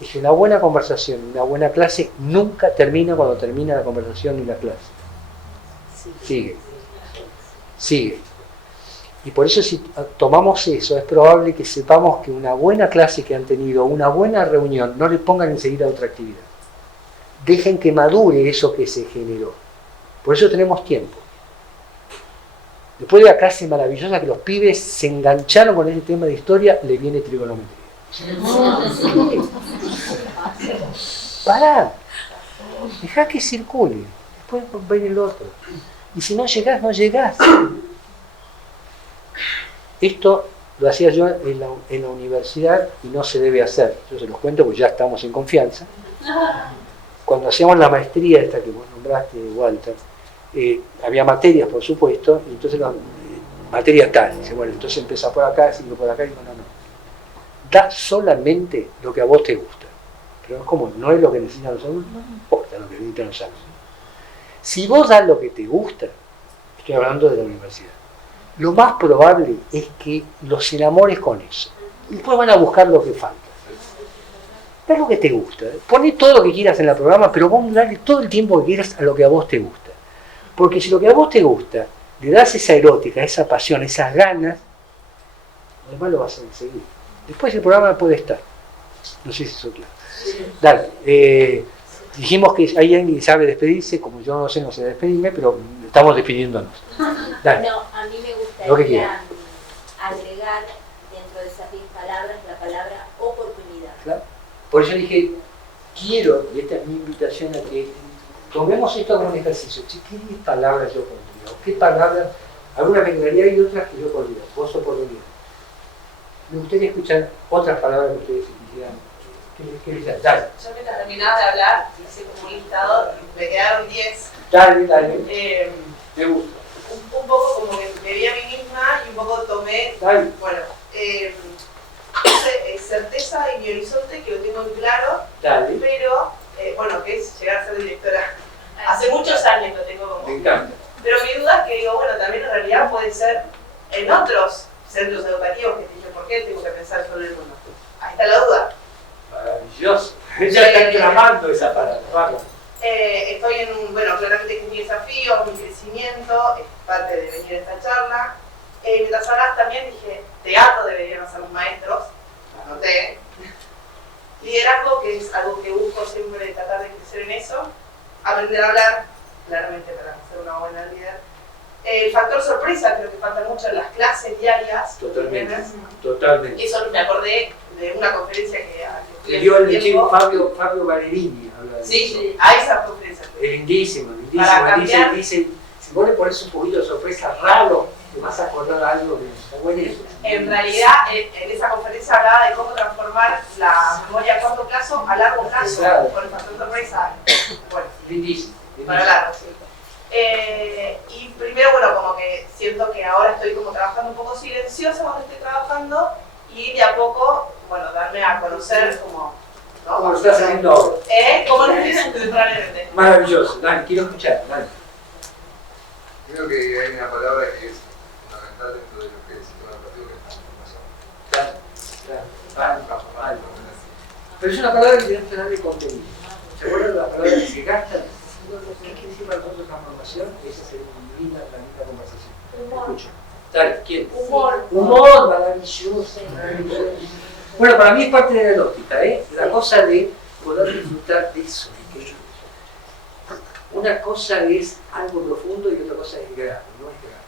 es que una buena conversación y una buena clase nunca termina cuando termina la conversación y la clase. Sigue. Y por eso si tomamos eso, es probable que sepamos que una buena clase que han tenido, una buena reunión, no le pongan enseguida otra actividad. Dejen que madure eso que se generó. Por eso tenemos tiempo. Después de la clase maravillosa que los pibes se engancharon con ese tema de historia, le viene trigonometría. Pará, dejá que circule, después ven el otro. Y si no llegás, no llegás. Esto lo hacía yo en la universidad y no se debe hacer. Yo se los cuento porque ya estamos en confianza. Cuando hacíamos la maestría esta que vos nombraste, Walter, había materias, por supuesto, y entonces materia tal. Dice, bueno, entonces empieza por acá, sigue por acá, y digo, no. Da solamente lo que a vos te gusta. Pero es como, no es lo que necesitan los alumnos, no importa lo que necesitan los alumnos. Si vos das lo que te gusta, estoy hablando de la universidad, lo más probable es que los enamores con eso. Y después van a buscar lo que falta. Da lo que te gusta. Poné todo lo que quieras en el programa, pero vos dale todo el tiempo que quieras a lo que a vos te gusta. Porque si lo que a vos te gusta, le das esa erótica, esa pasión, esas ganas, además lo vas a conseguir. Después el programa puede estar. No sé si eso es claro. Dale. Dijimos que hay alguien que sabe despedirse, como yo no sé despedirme, pero estamos despidiéndonos. Dale. No, a mí me Lo que gustaría quieras. agregar dentro de esas 10 palabras la palabra oportunidad. ¿Claro? Por eso dije, quiero, y esta es mi invitación a que tomemos esto como un ejercicio. ¿Qué 10 palabras yo pondría? ¿O qué palabras? Algunas me quedaría y otras que yo pondría. Vos oportunidad. Me gustaría escuchar otras palabras que ustedes quisieran. ¿Qué les da? Dale. Yo me terminaba de hablar, hice como un listado y me quedaron 10. Dale. Me gusta. Un poco como que me vi a mí misma y un poco tomé, Dale. bueno, certeza y mi horizonte que lo tengo muy claro, Dale. pero bueno, que es llegar a ser directora. Hace muchos años lo tengo como. Me encanta. Pero mi duda es que digo, bueno, también en realidad puede ser en otros centros educativos que te dije, ¿por qué tengo que pensar solo en uno? Ahí está la duda. Maravilloso. Ya está tramando esa palabra. Vamos. Estoy en bueno, claramente que es mi desafío, mi crecimiento, es parte de venir a esta charla. Mientras hablabas también dije, teatro deberían hacer los maestros, lo anoté. Liderazgo, que es algo que busco siempre tratar de crecer en eso. Aprender a hablar, claramente para ser una buena líder. El factor sorpresa creo que falta mucho en las clases diarias. Totalmente, totalmente. Eso me acordé de una conferencia que que dio el chico Fabio Valerini. Habla de sí, eso. a esa conferencia. Es lindísimo, lindísimo. Para cambiar, dice, si vos le pones un poquito de sorpresa raro, te vas a acordar algo de está buenísimo. En realidad, en esa conferencia hablaba de cómo transformar la memoria a corto plazo a largo plazo, claro, por el factor sorpresa. Bueno, lindísimo. para largo, sí. Y primero, bueno, como que siento que ahora estoy como trabajando un poco silenciosa cuando estoy trabajando y de a poco, bueno, darme a conocer como... ¿no? ¿Cómo lo estás haciendo ahora? ¿Cómo lo estoy haciendo temporalmente? Maravilloso, dale, quiero escuchar, dale. Creo que hay una palabra que es fundamental dentro de lo que es el sistema educativo, que es transformación. Pero es una palabra que tenemos que darle contenido. ¿Se acuerdan de las palabras que se gastan? ¿Qué quiere decir para nosotros transformación? Esa sería una linda conversación. Escucho. Dale, ¿quién? Humor. Humor, maravilloso, maravilloso. Bueno, para mí es parte de la óptica, la cosa de poder disfrutar de eso. Una cosa es algo profundo y otra cosa es grave, no es grave.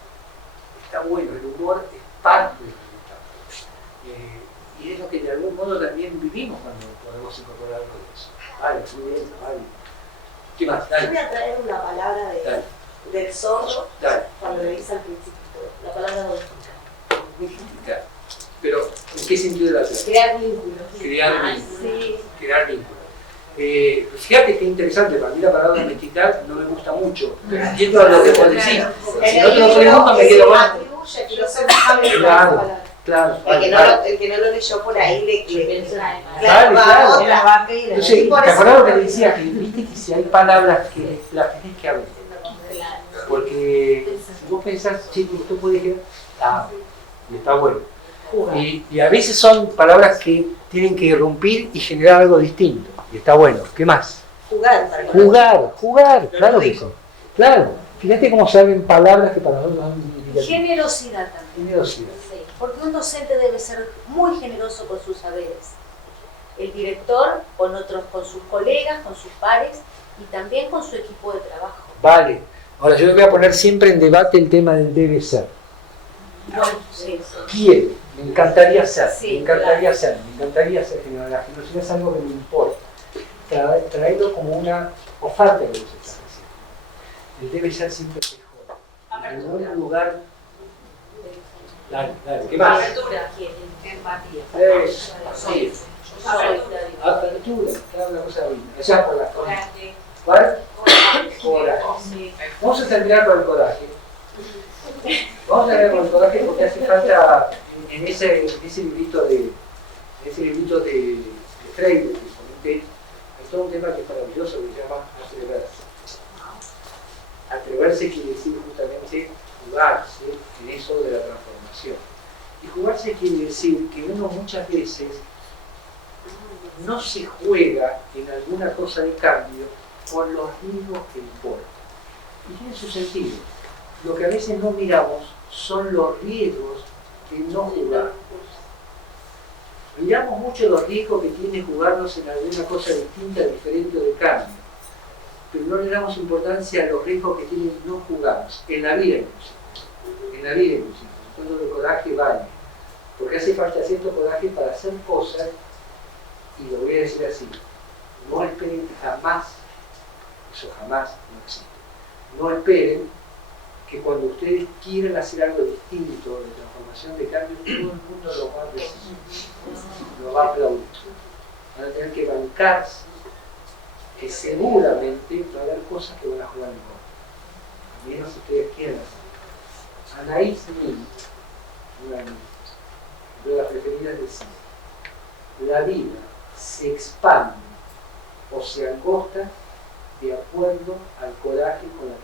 Está bueno, el humor es parte del resultado. Y es lo que de algún modo también vivimos cuando podemos incorporar algo de eso. Vale, muy bien, vale. ¿Qué más? Dale. Yo voy a traer una palabra del zorro cuando le dice al principio, la palabra modificar. Modificar. Pero, ¿en qué sentido la traes? Crear vínculos. Crear vínculos. Sí. Crear vínculos. Fíjate qué interesante, para mí la palabra modificar no me gusta mucho, pero entiendo lo que vos decís. Si no te lo pregunto me quedo mal. Claro. El que no lo leyó por ahí le Claro. Entonces, Entonces, ¿te acordás lo que le decía? Que viste que si hay palabras que las tenés que abrir. Porque si vos pensás, che, esto puede quedar, y está bueno. Y a veces son palabras que tienen que irrumpir y generar algo distinto. Y está bueno. ¿Qué más? Jugar, claro que sí. Claro. Fíjate cómo salen palabras que para nosotros son significativas. Generosidad también. Generosidad. Sí, porque un docente debe ser muy generoso con sus saberes. El director con otros, con sus colegas, con sus pares y también con su equipo de trabajo. Vale. Ahora yo voy a poner siempre en debate el tema del debe ser. Bueno, sí. Quiero, me encantaría ser, Sí, me encantaría ser generoso. La generosidad es algo que me importa. Traerlo como una oferta que nos está haciendo. El debe ser siempre mejor. En algún lugar. Dale, ¿qué más? Apertura, empatía. Sí. Apertura, claro, una cosa linda. Allá por la Coraje. ¿Cuál? Coraje. Vamos a terminar con el coraje. Vamos a terminar con el coraje porque hace falta en ese librito de Freire que comenté, hay todo un tema que es maravilloso que se llama atreverse. Atreverse quiere decir justamente jugarse en eso de la transformación. Y jugarse quiere decir que uno muchas veces no se juega en alguna cosa de cambio con los riesgos que importan. Y tiene su sentido. Lo que a veces no miramos son los riesgos de no jugar. Miramos mucho los riesgos que tiene jugarnos en alguna cosa distinta, diferente o de cambio, pero no le damos importancia a los riesgos que tiene no jugarnos, en la vida inclusive. En la vida inclusive. Todo el coraje vale, porque hace falta cierto coraje para hacer cosas, y lo voy a decir así, no esperen jamás, eso jamás no existe, no esperen que cuando ustedes quieran hacer algo distinto de transformación de cambio, todo el mundo lo va a recibir, lo va a aplaudir. Van a tener que bancarse, que seguramente va a haber cosas que van a jugar en contra. A menos ustedes quieran hacer. Anaïs Nin, una de las preferidas decía, la vida se expande o se angosta de acuerdo al coraje con el